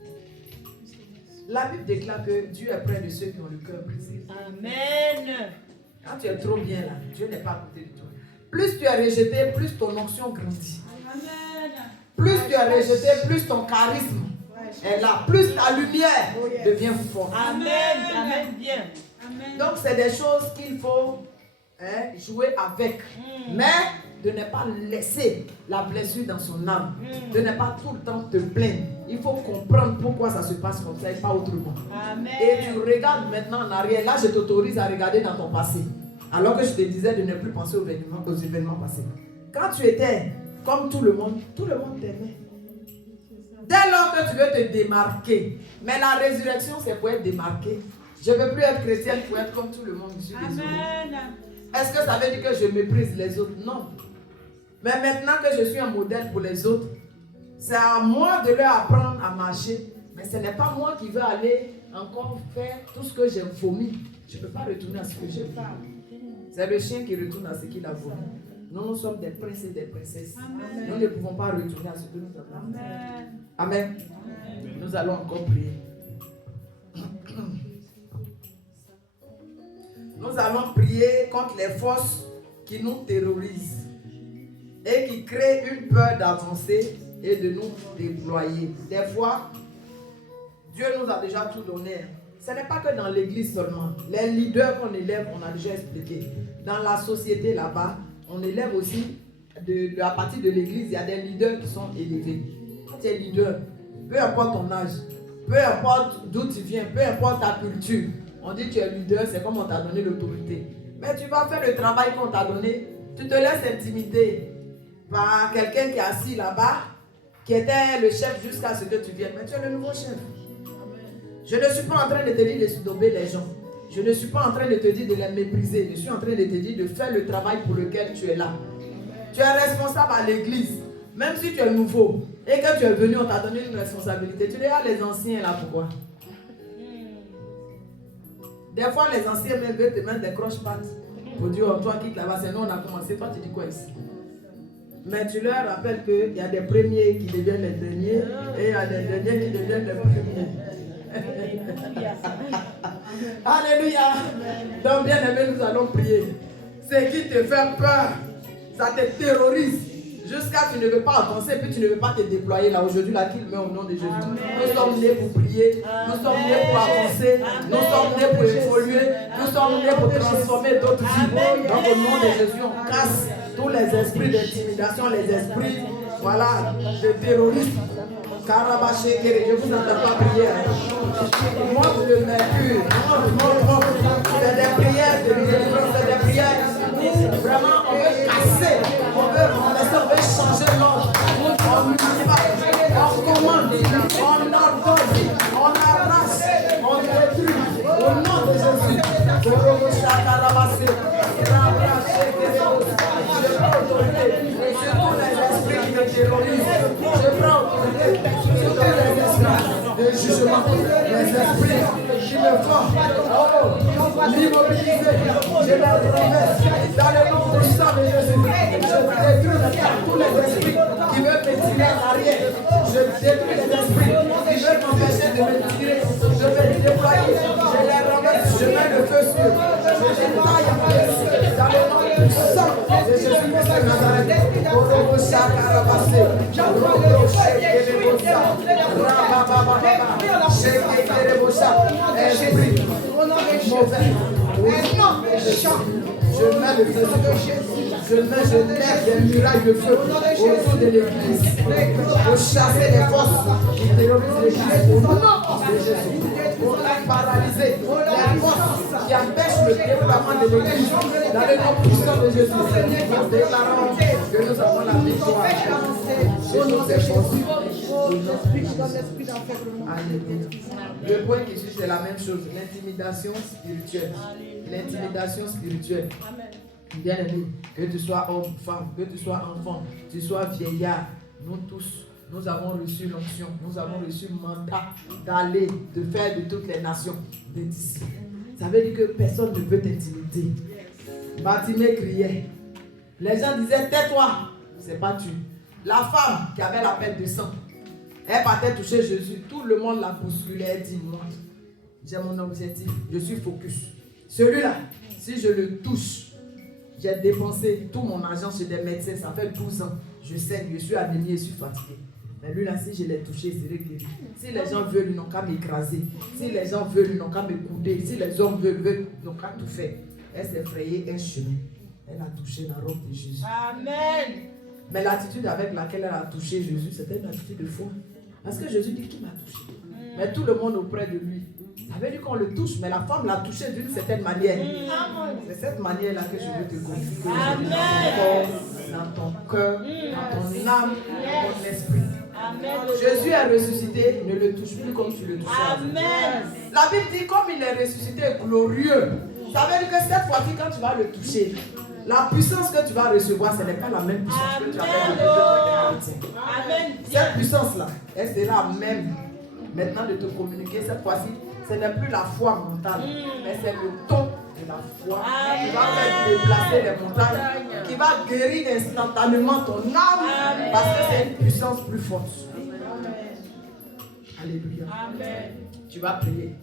la Bible déclare que Dieu est près de ceux qui ont le cœur brisé. Amen. Quand tu es trop bien là, Dieu n'est pas à côté de toi. Plus tu es rejeté, plus ton onction grandit. Amen. Plus tu es rejeté, plus ton charisme est là. Plus ta lumière devient forte. Amen. Amen. Bien. Donc c'est des choses qu'il faut jouer avec. Mais de ne pas laisser la blessure dans son âme. De ne pas tout le temps te plaindre. Il faut comprendre pourquoi ça se passe comme ça et pas autrement. Amen. Et tu regardes maintenant en arrière. Là, je t'autorise à regarder dans ton passé. Alors que je te disais de ne plus penser aux événements passés. Quand tu étais comme tout le monde t'aimait. Dès lors que tu veux te démarquer, mais la résurrection, c'est pour être démarqué. Je ne veux plus être chrétienne pour être comme tout le monde. Amen. Est-ce que ça veut dire que je méprise les autres? Non. Mais maintenant que je suis un modèle pour les autres, c'est à moi de leur apprendre à marcher. Mais ce n'est pas moi qui veux aller encore faire tout ce que j'ai vomi. Je ne peux pas retourner à ce que j'ai vomi. C'est le chien qui retourne à ce qu'il a vomi. Nous sommes des princes et des princesses. Amen. Nous ne pouvons pas retourner à ce que nous avons. Amen. Amen. Nous allons encore prier. Nous allons prier contre les forces qui nous terrorisent et qui créent une peur d'avancer et de nous déployer. Des fois, Dieu nous a déjà tout donné. Ce n'est pas que dans l'église seulement. Les leaders qu'on élève, on a déjà expliqué. Dans la société là-bas, on élève aussi, à partir de l'église, il y a des leaders qui sont élevés. Quand tu es leader, peu importe ton âge, peu importe d'où tu viens, peu importe ta culture, on dit que tu es leader, c'est comme on t'a donné l'autorité. Mais tu vas faire le travail qu'on t'a donné, tu te laisses intimider par quelqu'un qui est assis là-bas, qui était le chef jusqu'à ce que tu viennes. Mais tu es le nouveau chef. Je ne suis pas en train de te dire de soudober les gens. Je ne suis pas en train de te dire de les mépriser. Je suis en train de te dire de faire le travail pour lequel tu es là. Tu es responsable à l'église. Même si tu es nouveau et que tu es venu, on t'a donné une responsabilité. Tu diras les anciens là, pourquoi? Des fois, les anciens même veulent te mettre des croche-pattes pour dire, oh, toi quitte là-bas, c'est nous, on a commencé. Toi, tu dis quoi ici? Mais tu leur rappelles qu'il y a des premiers qui deviennent les derniers et il y a des derniers qui deviennent les premiers. Alléluia. Donc, bien aimé, nous allons prier. Ce qui te fait peur, ça te terrorise. Jusqu'à ce que tu ne veux pas avancer, puis tu ne veux pas te déployer là. Aujourd'hui, là, qu'il met au nom de Jésus. Amen. Nous sommes nés pour prier. Nous sommes nés pour avancer. Amen. Nous sommes nés pour évoluer. Nous sommes nés pour transformer d'autres vies. Donc, au nom de Jésus, on casse tous les esprits d'intimidation, les esprits, voilà, de terrorisme. Carabaché, je vous entends pas prier. Montre le mercure. Montre. C'est des prières de délivrance, c'est des prières où vraiment on veut casser, on veut renverser, on veut changer l'ordre. On multiplie, on commande, on ordonne, on arrache, on détruit. Au nom de Jésus. Je prends autorité sur tous les esprits qui me terrorisent. Je prends autorité sur tous les esprits de jugement, les esprits qui me font l'immobiliser. Je les renverse dans le nom puissant de Jésus. Je détruis tous les esprits qui veulent me tirer en arrière. Je détruis les esprits qui veulent m'empêcher de me tirer. Je vais les déployer. Je les renverse. Je mets le feu sur eux. Je les taille en pièces dans le nom puissant de Jésus-Christ de Nazareth. Esprit mauvais, je mets le feu je mets des murailles de feu autour de l'église pour chasser les forces qui terrorisent l'église au nom de Jésus, pour paralyser les forces qui empêchent le déploiement de l'église dans le nom puissant de Jésus. Nous déclarons que nous avons la victoire sur nos forces. Le point qui suit, c'est la même chose. L'intimidation spirituelle. L'intimidation spirituelle. Bien aimé, que tu sois homme, femme, que tu sois enfant, que tu sois vieillard, nous tous, nous avons reçu l'onction, nous avons reçu le mandat d'aller, de faire de toutes les nations des disciples. Ça veut dire que personne ne peut t'intimider. Bartimée criait. Les gens disaient, tais-toi, c'est pas tu. La femme qui avait la perte de sang, elle partait toucher Jésus. Tout le monde la bousculait. Elle dit, moi, j'ai mon objectif. Je suis focus. Celui-là, si je le touche, j'ai dépensé tout mon argent chez des médecins. Ça fait 12 ans. Je saigne, je suis anémie, je suis fatigué. Mais lui là, si je l'ai touché, il serait guéri. Si les gens veulent, ils n'ont qu'à m'écraser. Si les gens veulent, ils n'ont qu'à me couder. Si les hommes veulent, ils n'ont qu'à tout faire. Elle s'est frayée un chemin. Elle a touché la robe de Jésus. Amen. Mais l'attitude avec laquelle elle a touché Jésus, c'était une attitude de foi. Parce que Jésus dit, qui m'a touché? Mais tout le monde auprès de lui. Ça veut dire qu'on le touche, mais la femme l'a touché d'une certaine manière. C'est cette manière-là que je veux te confier. Dans ton cœur, dans ton âme, dans ton esprit. Amen. Jésus est ressuscité, ne le touche plus comme tu le touches. Amen. La Bible dit, comme il est ressuscité glorieux, ça veut dire que cette fois-ci, quand tu vas le toucher, la puissance que tu vas recevoir, ce n'est pas la même puissance que tu avais avec le Amen. Cette puissance-là, elle sera même maintenant de te communiquer. Cette fois-ci, ce n'est plus la foi mentale, mais c'est le ton de la foi qui va faire déplacer les montagnes, qui va guérir instantanément ton âme, parce que c'est une puissance plus forte. Alléluia. Amen. Tu vas prier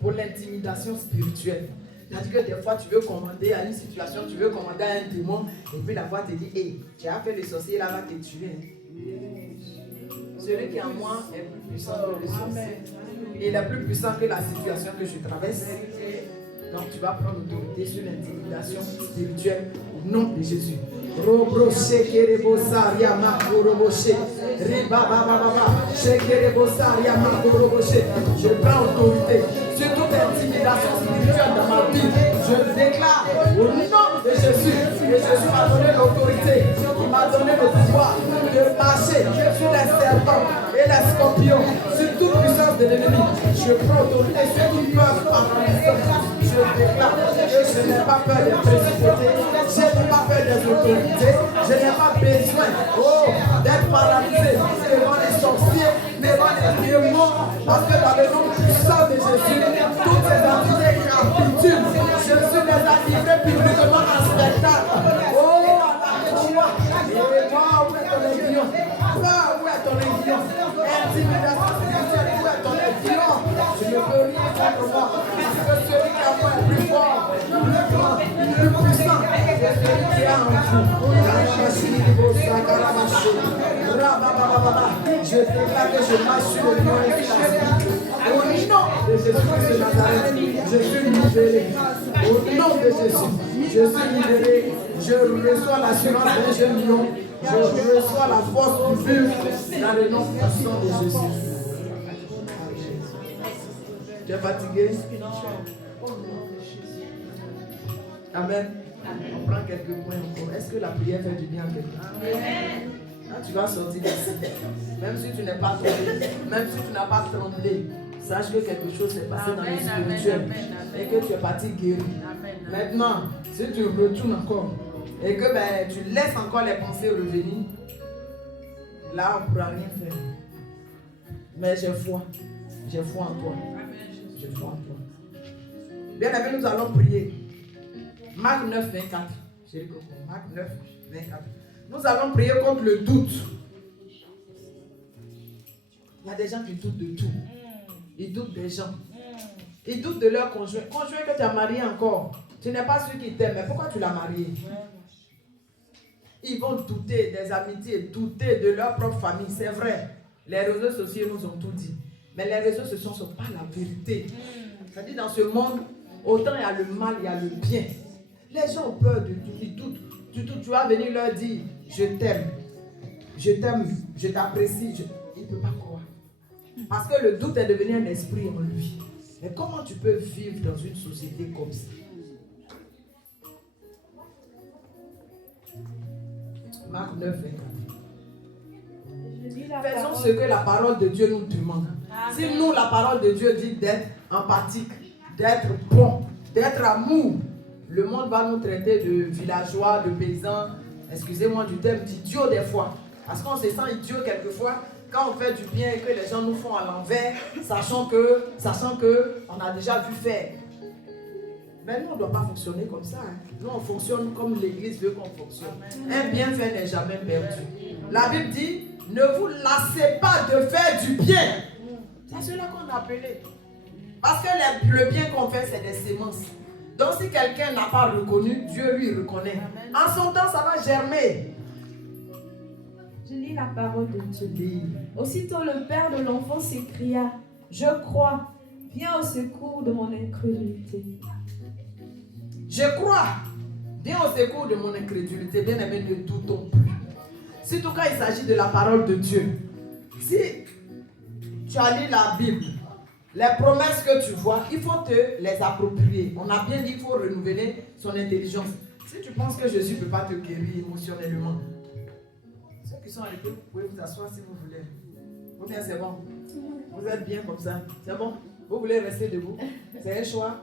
pour l'intimidation spirituelle. C'est-à-dire que des fois, tu veux commander à une situation, tu veux commander à un démon, et puis la voix te dit, hey, tu as fait le sorcier, là va te tuer. Celui qui est en moi est plus puissant que le sorcier. Il est plus puissant que la situation que je traverse. Donc tu vas prendre l'autorité sur l'intimidation spirituelle au nom de Jésus. Robroche kerebosaria makoroboshe. Ribabababa. Shekerebosaria makoroboshe. Je prends autorité sur toute intimidation spirituelle dans ma vie. Je déclare au nom de Jésus. Et Jésus m'a donné l'autorité. Il m'a donné le pouvoir de marcher sur les serpents et les scorpions, sur toute puissance de l'ennemi. Je prends autorité sur qui peuvent paralyser. Je déclare que je n'ai pas peur des principautés, je n'ai pas peur des autorités, je n'ai pas besoin d'être paralysé devant les sorciers, devant les démons, parce que dans le nom puissant de Jésus, toutes ces entités capitulent. Jésus les a livrés publiquement en spectacle. Oh, alléluia. Et moi, où est ton aiguillon? Où est ton aiguillon? Intimidation spirituelle, où est ton aiguillon? Je ne peux rien contre moi. Parce que celui qui a moi est plus fort, plus grand, plus puissant que celui qui a en vous. Je déclare que je marche sur le lion et sur la serpent. Au nom de Jésus-Christ de Nazareth, je suis libéré. Au nom de Jésus, je suis libéré. Je reçois l'assurance d'un jeune lion. Je reçois la force du mur dans le nom puissant de Jésus. Tu es fatigué? Amen. On prend quelques points encore. Est-ce que la prière fait du bien à quelqu'un? Quand tu vas sortir d'ici, même si tu n'es pas tombé, même si tu n'as pas tremblé, sache que quelque chose s'est passé dans le spirituel et que tu es parti guéri. Maintenant, si tu retournes encore et que tu laisses encore les pensées revenir, là on ne pourra rien faire. Mais j'ai foi. J'ai foi en toi. J'ai foi en toi. Bien aimé, nous allons prier. Marc 9, 24. Marc 9, 24. Nous allons prier contre le doute. Il y a des gens qui doutent de tout. Ils doutent des gens. Ils doutent de leur conjoint. Conjoint que tu as marié encore. Tu n'es pas sûr qu'il t'aime, mais pourquoi tu l'as marié? Ils vont douter des amitiés, douter de leur propre famille. C'est vrai. Les réseaux sociaux nous ont tout dit. Mais les réseaux sociaux ne sont pas la vérité. C'est-à-dire dans ce monde, autant il y a le mal, il y a le bien. Les gens ont peur de tout. Ils doutent. Tu vas venir leur dire, je t'aime, je t'apprécie. Il ne peut pas croire. Parce que le doute est devenu un esprit en lui. Mais comment tu peux vivre dans une société comme ça? Marc 9, 24. Faisons ce que la parole de Dieu nous demande. Si nous, la parole de Dieu dit d'être empathique, d'être bon, d'être amour, le monde va nous traiter de villageois, de paysans, excusez-moi du terme, d'idiots des fois. Parce qu'on se sent idiot quelquefois quand on fait du bien et que les gens nous font à l'envers, sachant que on a déjà vu faire. Mais nous, on ne doit pas fonctionner comme ça. Nous, on fonctionne comme l'Église veut qu'on fonctionne. Un bienfait n'est jamais perdu. La Bible dit, ne vous lassez pas de faire du bien. C'est cela qu'on a appelé. Parce que le bien qu'on fait, c'est des semences. Donc si quelqu'un n'a pas reconnu, Dieu lui reconnaît. En son temps, ça va germer. Je lis la parole de Dieu. Aussitôt le père de l'enfant s'écria, je crois, viens au secours de mon incrédulité. Je crois, viens au secours de mon incrédulité. Bien aimé, ne doutons plus. Surtout quand il s'agit de la parole de Dieu. Si tu as lu la Bible, les promesses que tu vois, il faut te les approprier. On a bien dit qu'il faut renouveler son intelligence. Si tu penses que Jésus ne peut pas te guérir émotionnellement, ceux qui sont à l'écoute, vous pouvez vous asseoir si vous voulez. Ou bien c'est bon. Vous êtes bien comme ça. C'est bon. Vous voulez rester debout. C'est un choix.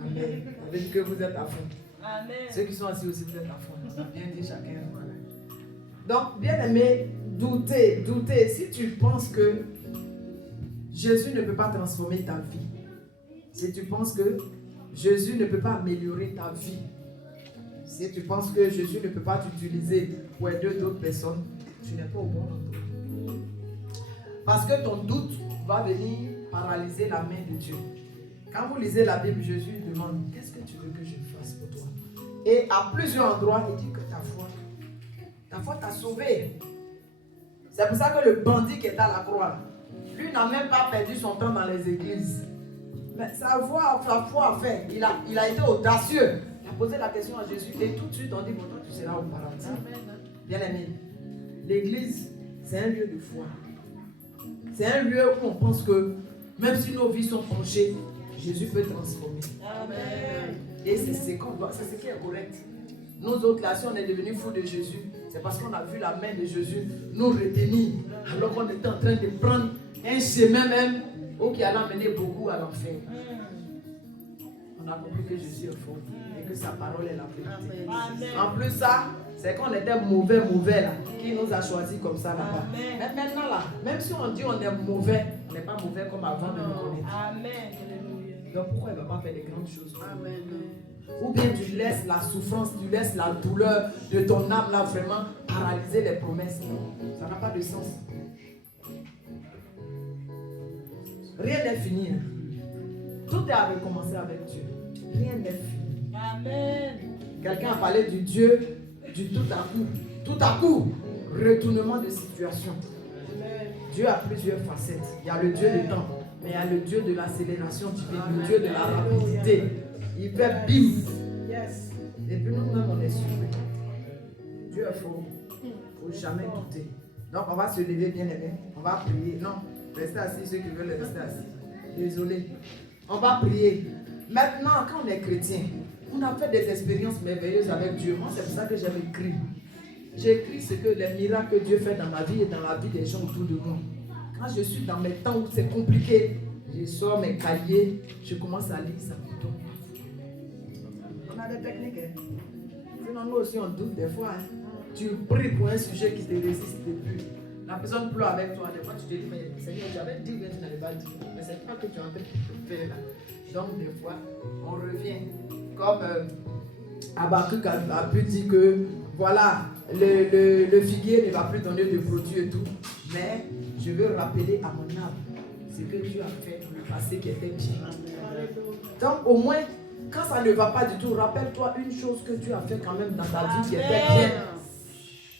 Amen. Ça veut dire que vous êtes à fond. Amen. Ceux qui sont assis aussi, vous êtes à fond. On a bien dit chacun. Voilà. Donc, bien aimé, doutez. Si tu penses que Jésus ne peut pas transformer ta vie, si tu penses que Jésus ne peut pas améliorer ta vie, si tu penses que Jésus ne peut pas t'utiliser pour aider d'autres personnes, tu n'es pas au bon endroit. Parce que ton doute va venir paralyser la main de Dieu. Quand vous lisez la Bible, Jésus demande, qu'est-ce que tu veux que je fasse pour toi? Et à plusieurs endroits, il dit que ta foi t'a sauvé. C'est pour ça que le bandit qui est à la croix, Lui n'a même pas perdu son temps dans les églises. Mais sa foi a fait. Il a été audacieux. Il a posé la question à Jésus et tout de suite on dit, bon, toi tu seras au paradis. Bien aimé, l'église, c'est un lieu de foi. C'est un lieu où on pense que même si nos vies sont penchées, Jésus peut transformer. Amen. Et c'est ce qui est correct. Nous autres là, si on est devenus fous de Jésus, c'est parce qu'on a vu la main de Jésus nous retenir alors qu'on était en train de prendre un chemin même qui allait amener beaucoup à l'enfer. On a compris que Jésus est fort et que sa parole est la vérité. En plus ça, c'est qu'on était mauvais là, qui nous a choisis comme ça là-bas. Mais maintenant là, même si on dit on est mauvais, on n'est pas mauvais comme avant de nous connaître. Amen. Donc pourquoi il ne va pas faire des grandes choses? Amen. Ou bien tu laisses la souffrance, tu laisses la douleur de ton âme là vraiment paralyser les promesses. Ça n'a pas de sens. Rien n'est fini. Tout est à recommencer avec Dieu. Rien n'est fini. Amen. Quelqu'un a parlé du Dieu du tout à coup. Tout à coup, retournement de situation. Dieu a plusieurs facettes. Il y a le Dieu du temps, mais il y a le Dieu de l'accélération divine, le Dieu de la rapidité. Il fait bim. Et puis nous-mêmes, on est surpris. Dieu est fort. Il ne faut jamais douter. Donc, on va se lever, bien aimé. On va prier. Non, restez assis, ceux qui veulent rester assis. Désolé. On va prier. Maintenant, quand on est chrétien, on a fait des expériences merveilleuses avec Dieu. Moi, c'est pour ça que j'avais écrit. J'ai écrit ce que les miracles que Dieu fait dans ma vie et dans la vie des gens autour de moi. Quand je suis dans mes temps où c'est compliqué, je sors mes cahiers, je commence à lire ça. On a des techniques. Hein. Sinon, nous aussi, on doute des fois. Hein. Tu pries pour un sujet qui te résiste plus. La personne pleure avec toi. Des fois, tu te dis, mais Seigneur, j'avais dit que tu n'avais pas dit. Mais c'est pas que tu es en train de faire là. Donc, des fois, on revient. Comme Habakkuk a pu dire que, voilà, le figuier ne va plus donner de produits et tout. Mais je veux rappeler à mon âme ce que Dieu a fait dans le passé qui était bien. Donc, au moins, quand ça ne va pas du tout, rappelle-toi une chose que Dieu a fait quand même dans ta vie qui était bien.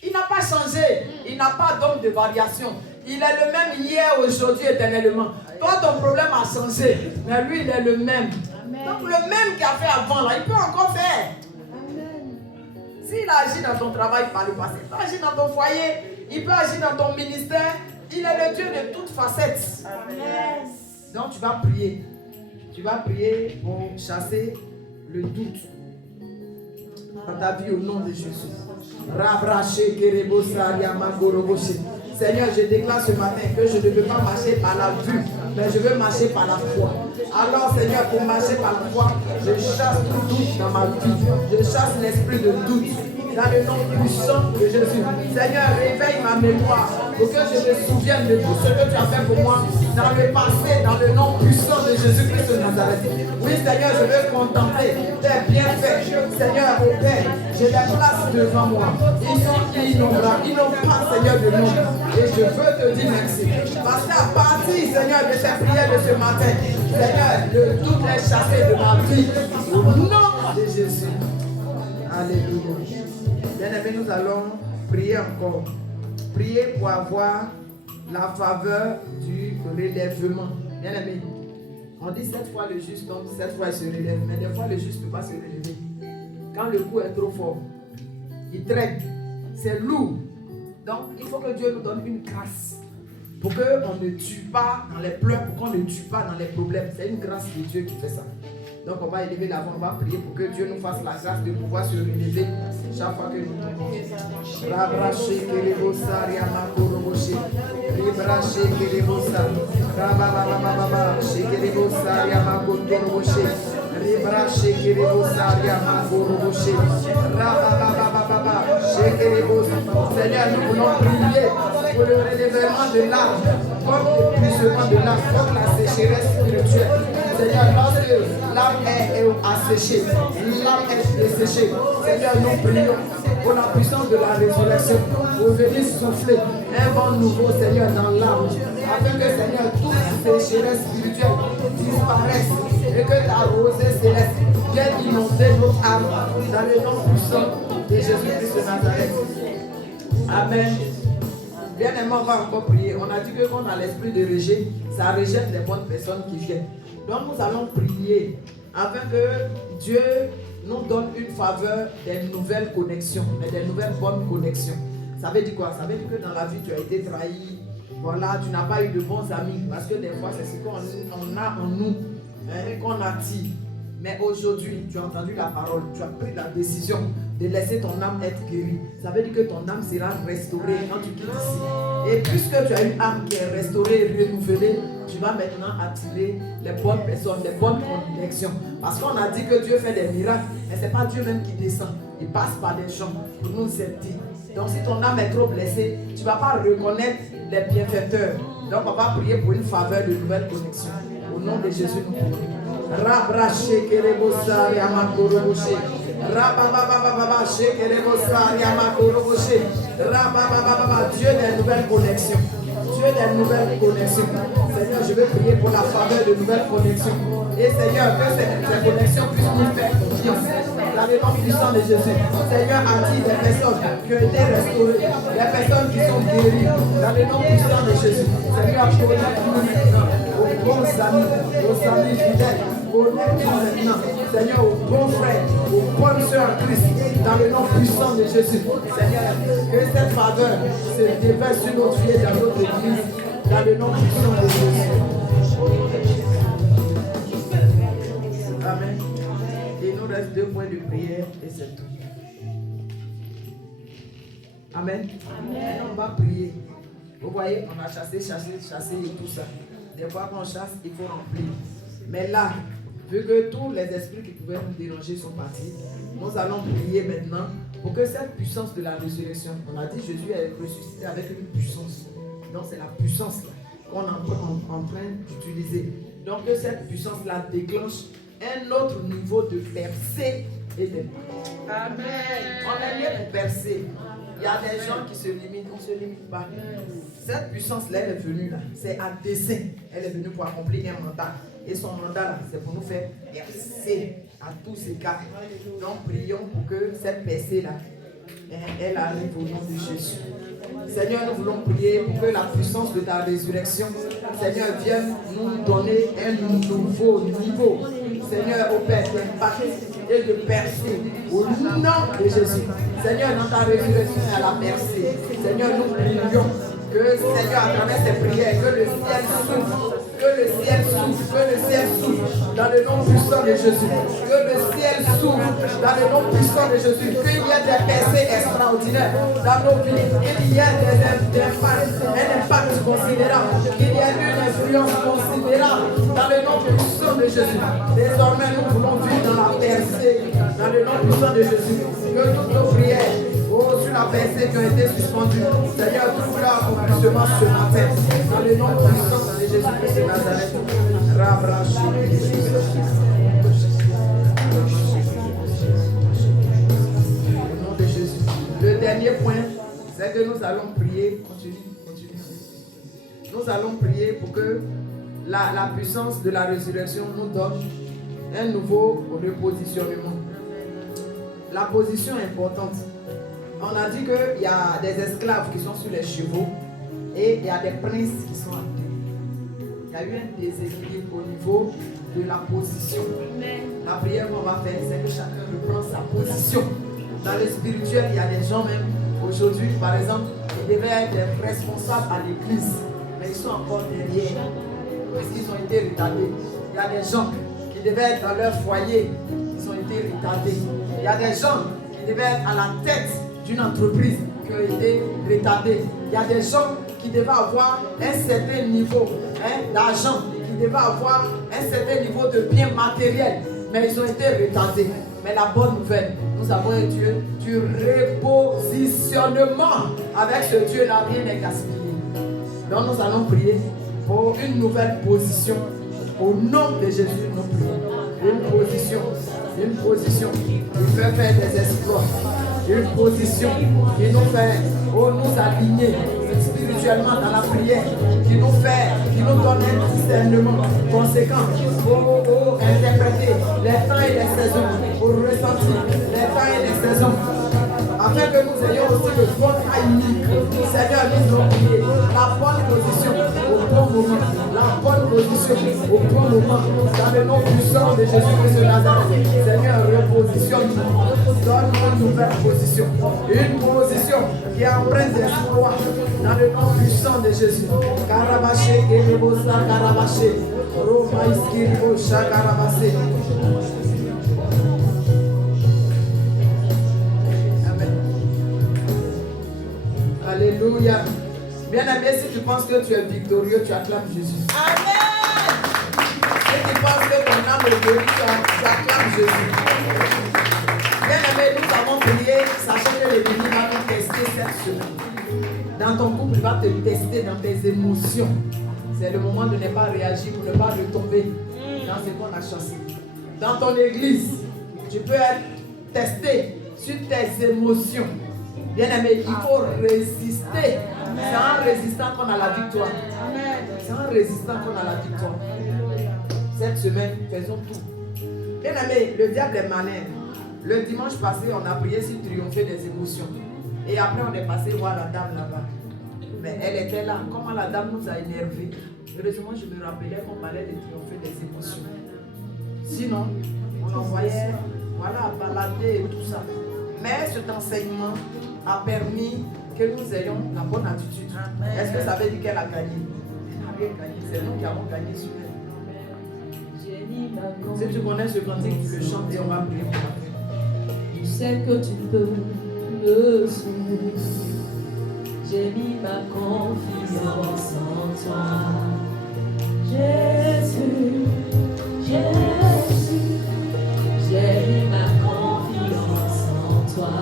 Il n'a pas changé. Il n'a pas donc de variation. Il est le même hier, aujourd'hui, éternellement. Toi, ton problème a changé. Mais lui, il est le même. Amen. Donc, le même qu'il a fait avant, là, il peut encore faire. S'il agit dans ton travail par le passé, il peut agir dans ton foyer, il peut agir dans ton ministère. Il est le Dieu de toutes facettes. Amen. Donc, tu vas prier. Tu vas prier pour chasser le doute dans ta vie au nom de Jésus. Seigneur, je déclare ce matin que je ne veux pas marcher par la vue, mais je veux marcher par la foi. Alors, Seigneur, pour marcher par la foi, je chasse tout doute dans ma vie. Je chasse l'esprit de doute dans le nom puissant de Jésus. Seigneur, réveille ma mémoire pour que je me souvienne de tout ce que tu as fait pour moi dans le passé, dans le nom puissant de Jésus-Christ de Nazareth. Oui, Seigneur, je veux contempler tes bienfaits. Seigneur, au Père, je les place devant moi. Ils sont innombrables. Ils n'ont pas, Seigneur, de nom. Et je veux te dire merci. Parce qu'à partir, Seigneur, de cette prière de ce matin, Seigneur, le doute est chassé de ma vie. Au nom de Jésus. Alléluia. Bien-aimés, nous allons prier encore. Prier pour avoir la faveur du relèvement. Bien-aimés, on dit 7 fois le juste, donc 7 fois il se relève. Mais des fois, le juste ne peut pas se relever. Quand le coup est trop fort, il traîne. C'est lourd. Donc, il faut que Dieu nous donne une grâce pour qu'on ne tue pas dans les pleurs, pour qu'on ne tue pas dans les problèmes. C'est une grâce de Dieu qui fait ça. Donc, on va élever l'avant, on va prier pour que Dieu nous fasse la grâce de pouvoir se relever chaque fois que nous tombons. Rabraché kerebosa riamakoroboché. Ribraché kerebosa. Rabababababa. Shekerebosa riamakoroboché. Ribraché kerebosa riamakoroboché. Rabababababa. Shekerebosa. Seigneur, nous voulons prier pour le relèvement de l'âme, comme l'épuisement de l'âme, comme la sécheresse spirituelle. Seigneur, lorsque l'âme est asséchée, l'âme est desséchée, Seigneur, nous prions pour la puissance de la résurrection, pour venir souffler un vent nouveau, Seigneur, dans l'âme, afin que, Seigneur, toute sécheresse spirituelle disparaisse et que ta rosée céleste vienne inonder notre âme dans le nom puissant de Jésus-Christ de Nazareth. Amen. Bien aimé, on va encore prier. On a dit que quand on a l'esprit de rejet, ça rejette les bonnes personnes qui viennent. Donc nous allons prier afin que Dieu nous donne une faveur des nouvelles connexions, mais des nouvelles bonnes connexions. Ça veut dire quoi? Ça veut dire que dans la vie, tu as été trahi. Voilà, tu n'as pas eu de bons amis. Parce que des fois, c'est ce qu'on a en nous, qu'on attire. Mais aujourd'hui, tu as entendu la parole, tu as pris la décision de laisser ton âme être guérie. Ça veut dire que ton âme sera restaurée quand tu quittes ici. Et puisque tu as une âme qui est restaurée, renouvelée, tu vas maintenant attirer les bonnes personnes, les bonnes connexions. Parce qu'on a dit que Dieu fait des miracles, mais ce n'est pas Dieu même qui descend. Il passe par des gens pour nous aider. Donc si ton âme est trop blessée, tu ne vas pas reconnaître les bienfaiteurs. Donc on va prier pour une faveur de nouvelles connexions. Au nom de Jésus, nous prions. Rabraché kerebosa yamakoroboché. Rabababababa shekerebosa yamakoroboché. Rababababa, Dieu des nouvelles connexions. Dieu des nouvelles connexions. Seigneur, je veux prier pour la faveur de nouvelles connexions. Et Seigneur, que ces connexions puissent nous faire confiance. Dans le nom puissant de Jésus. Seigneur, attire des personnes qui ont été restaurées, des personnes qui sont guéries. Dans le nom puissant de Jésus. Seigneur, connecte-nous maintenant aux bons amis, aux amis fidèles. Connecte-nous maintenant, Seigneur, aux bons frères, aux bonnes sœurs en Christ. Dans le nom puissant de Jésus. Seigneur, que cette faveur se déverse sur notre vie et dans notre église. Dans le nom puissant de Jésus. Amen. Il nous reste 2 points de prière et c'est tout. Amen. Amen. On va prier. Vous voyez, on a chassé et tout ça. Des fois qu'on chasse, il faut remplir. Mais là, vu que tous les esprits qui pouvaient nous déranger sont partis, nous allons prier maintenant pour que cette puissance de la résurrection, on a dit Jésus est ressuscité avec une puissance. Donc c'est la puissance qu'on est en train d'utiliser. Donc que cette puissance-là déclenche un autre niveau de percée et de Amen. On est lié pour percer. Il y a des gens qui se limitent, on ne se limite pas. Cette puissance-là, elle est venue là, c'est à dessein. Elle est venue pour accomplir un mandat. Et son mandat là, c'est pour nous faire percer à tous ces cas. Donc prions pour que cette percée-là, elle arrive au nom de Jésus. Seigneur, nous voulons prier pour que la puissance de ta résurrection, Seigneur, vienne nous donner un nouveau niveau. Seigneur, au Père, d'impact et de percer au nom de Jésus. Seigneur, dans ta résurrection, à la percée. Seigneur, nous prions que, Seigneur, à travers ces prières, que le ciel s'ouvre. Que le ciel s'ouvre, que le ciel s'ouvre dans le nom puissant de Jésus. Que le ciel s'ouvre dans le nom puissant de Jésus. Qu'il y ait des percées extraordinaires dans nos vies. Qu'il y ait un impact considérable. Qu'il y ait une influence considérable dans le nom puissant de Jésus. Désormais, nous voulons vivre dans la percée, dans le nom puissant de Jésus. Que toutes nos prières sur la percée qui ont été suspendues, Seigneur, trouve leur accomplissement ce matin. Dans le nom puissant de Jésus-Christ de Nazareth. Au nom de Jésus. Le dernier point, c'est que nous allons prier. Continue. Nous allons prier pour que la puissance de la résurrection nous donne un nouveau repositionnement. La position est importante. On a dit qu'il y a des esclaves qui sont sur les chevaux et il y a des princes qui sont à terre. Il y a eu un déséquilibre au niveau de la position. La prière qu'on va faire, c'est que chacun reprend sa position. Dans le spirituel, il y a des gens même, aujourd'hui, par exemple, qui devaient être des responsables à l'église, mais ils sont encore derrière, parce qu'ils ont été retardés. Il y a des gens qui devaient être dans leur foyer, ils ont été retardés. Il y a des gens qui devaient être à la tête d'une entreprise qui a été retardée. Il y a des gens qui devaient avoir un certain niveau d'argent, qui devaient avoir un certain niveau de biens matériels, mais ils ont été retardés. Mais la bonne nouvelle, nous avons un Dieu du repositionnement. Avec ce Dieu-là, rien n'est gaspillé. Donc nous allons prier pour une nouvelle position. Au nom de Jésus, nous prions. Une position qui peut faire des exploits. Une position qui nous fait nous aligner spirituellement dans la prière, qui nous donne un discernement conséquent pour interpréter les temps et les saisons, pour ressentir les temps et les saisons, afin que nous ayons aussi le bon timing. Seigneur, nous allons prier reposition au bon moment. Dans le nom puissant de Jésus-Christ de Nazareth. Seigneur, repositionne-nous. Donne-nous une nouvelle position. Une position qui est empreinte d'espoir. Dans le nom puissant de Jésus. Karabaché, Kerebosa, Karabaché. Roma, Iskiribo, Shakarabase. Alléluia. Bien-aimé, si tu penses que tu es victorieux, tu acclames Jésus. Amen. Si tu penses que ton âme est guérie, tu acclames Jésus. Bien-aimé, nous avons prié, sachant que l'ennemi va nous tester cette semaine. Dans ton couple, il va te tester dans tes émotions. C'est le moment de ne pas réagir pour ne pas retomber dans ce qu'on a chassé. Dans ton église, tu peux être testé sur tes émotions. Bien-aimé, il faut résister. C'est en résistant qu'on a la victoire. C'est en résistant qu'on a la victoire. Cette semaine, faisons tout. Bien-aimé, le diable est malin. Le dimanche passé, on a prié sur triompher des émotions. Et après, on est passé voir la dame là-bas. Mais elle était là. Comment la dame nous a énervés. Heureusement, je me rappelais qu'on parlait de triompher des émotions. Sinon, on envoyait, voilà, balader et tout ça. Mais cet enseignement a permis que nous ayons la bonne attitude. Est-ce que ça veut dire qu'elle a gagné? Elle n'a rien gagné. C'est nous qui avons gagné sur elle. Si tu connais ce cantique, tu le chantes et on va prier pour la paix. Je sais que tu peux me sauver. J'ai mis ma confiance en toi. Jésus, Jésus, j'ai mis ma confiance en toi.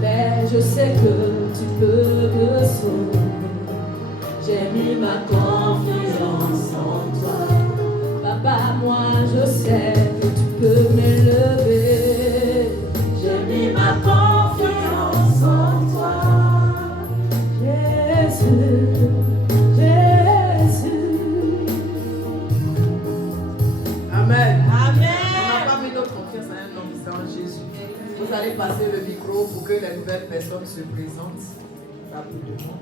Mais je sais que tu peux me sauver. J'ai mis ma confiance en toi. Papa, moi je sais que tu peux m'élever. J'ai mis ma confiance en toi. Jésus, Jésus. Amen. Amen. On n'a pas mis notre confiance à un homme, c'est en Jésus. Vous allez passer le micro pour que les nouvelles personnes se présentent rapidement.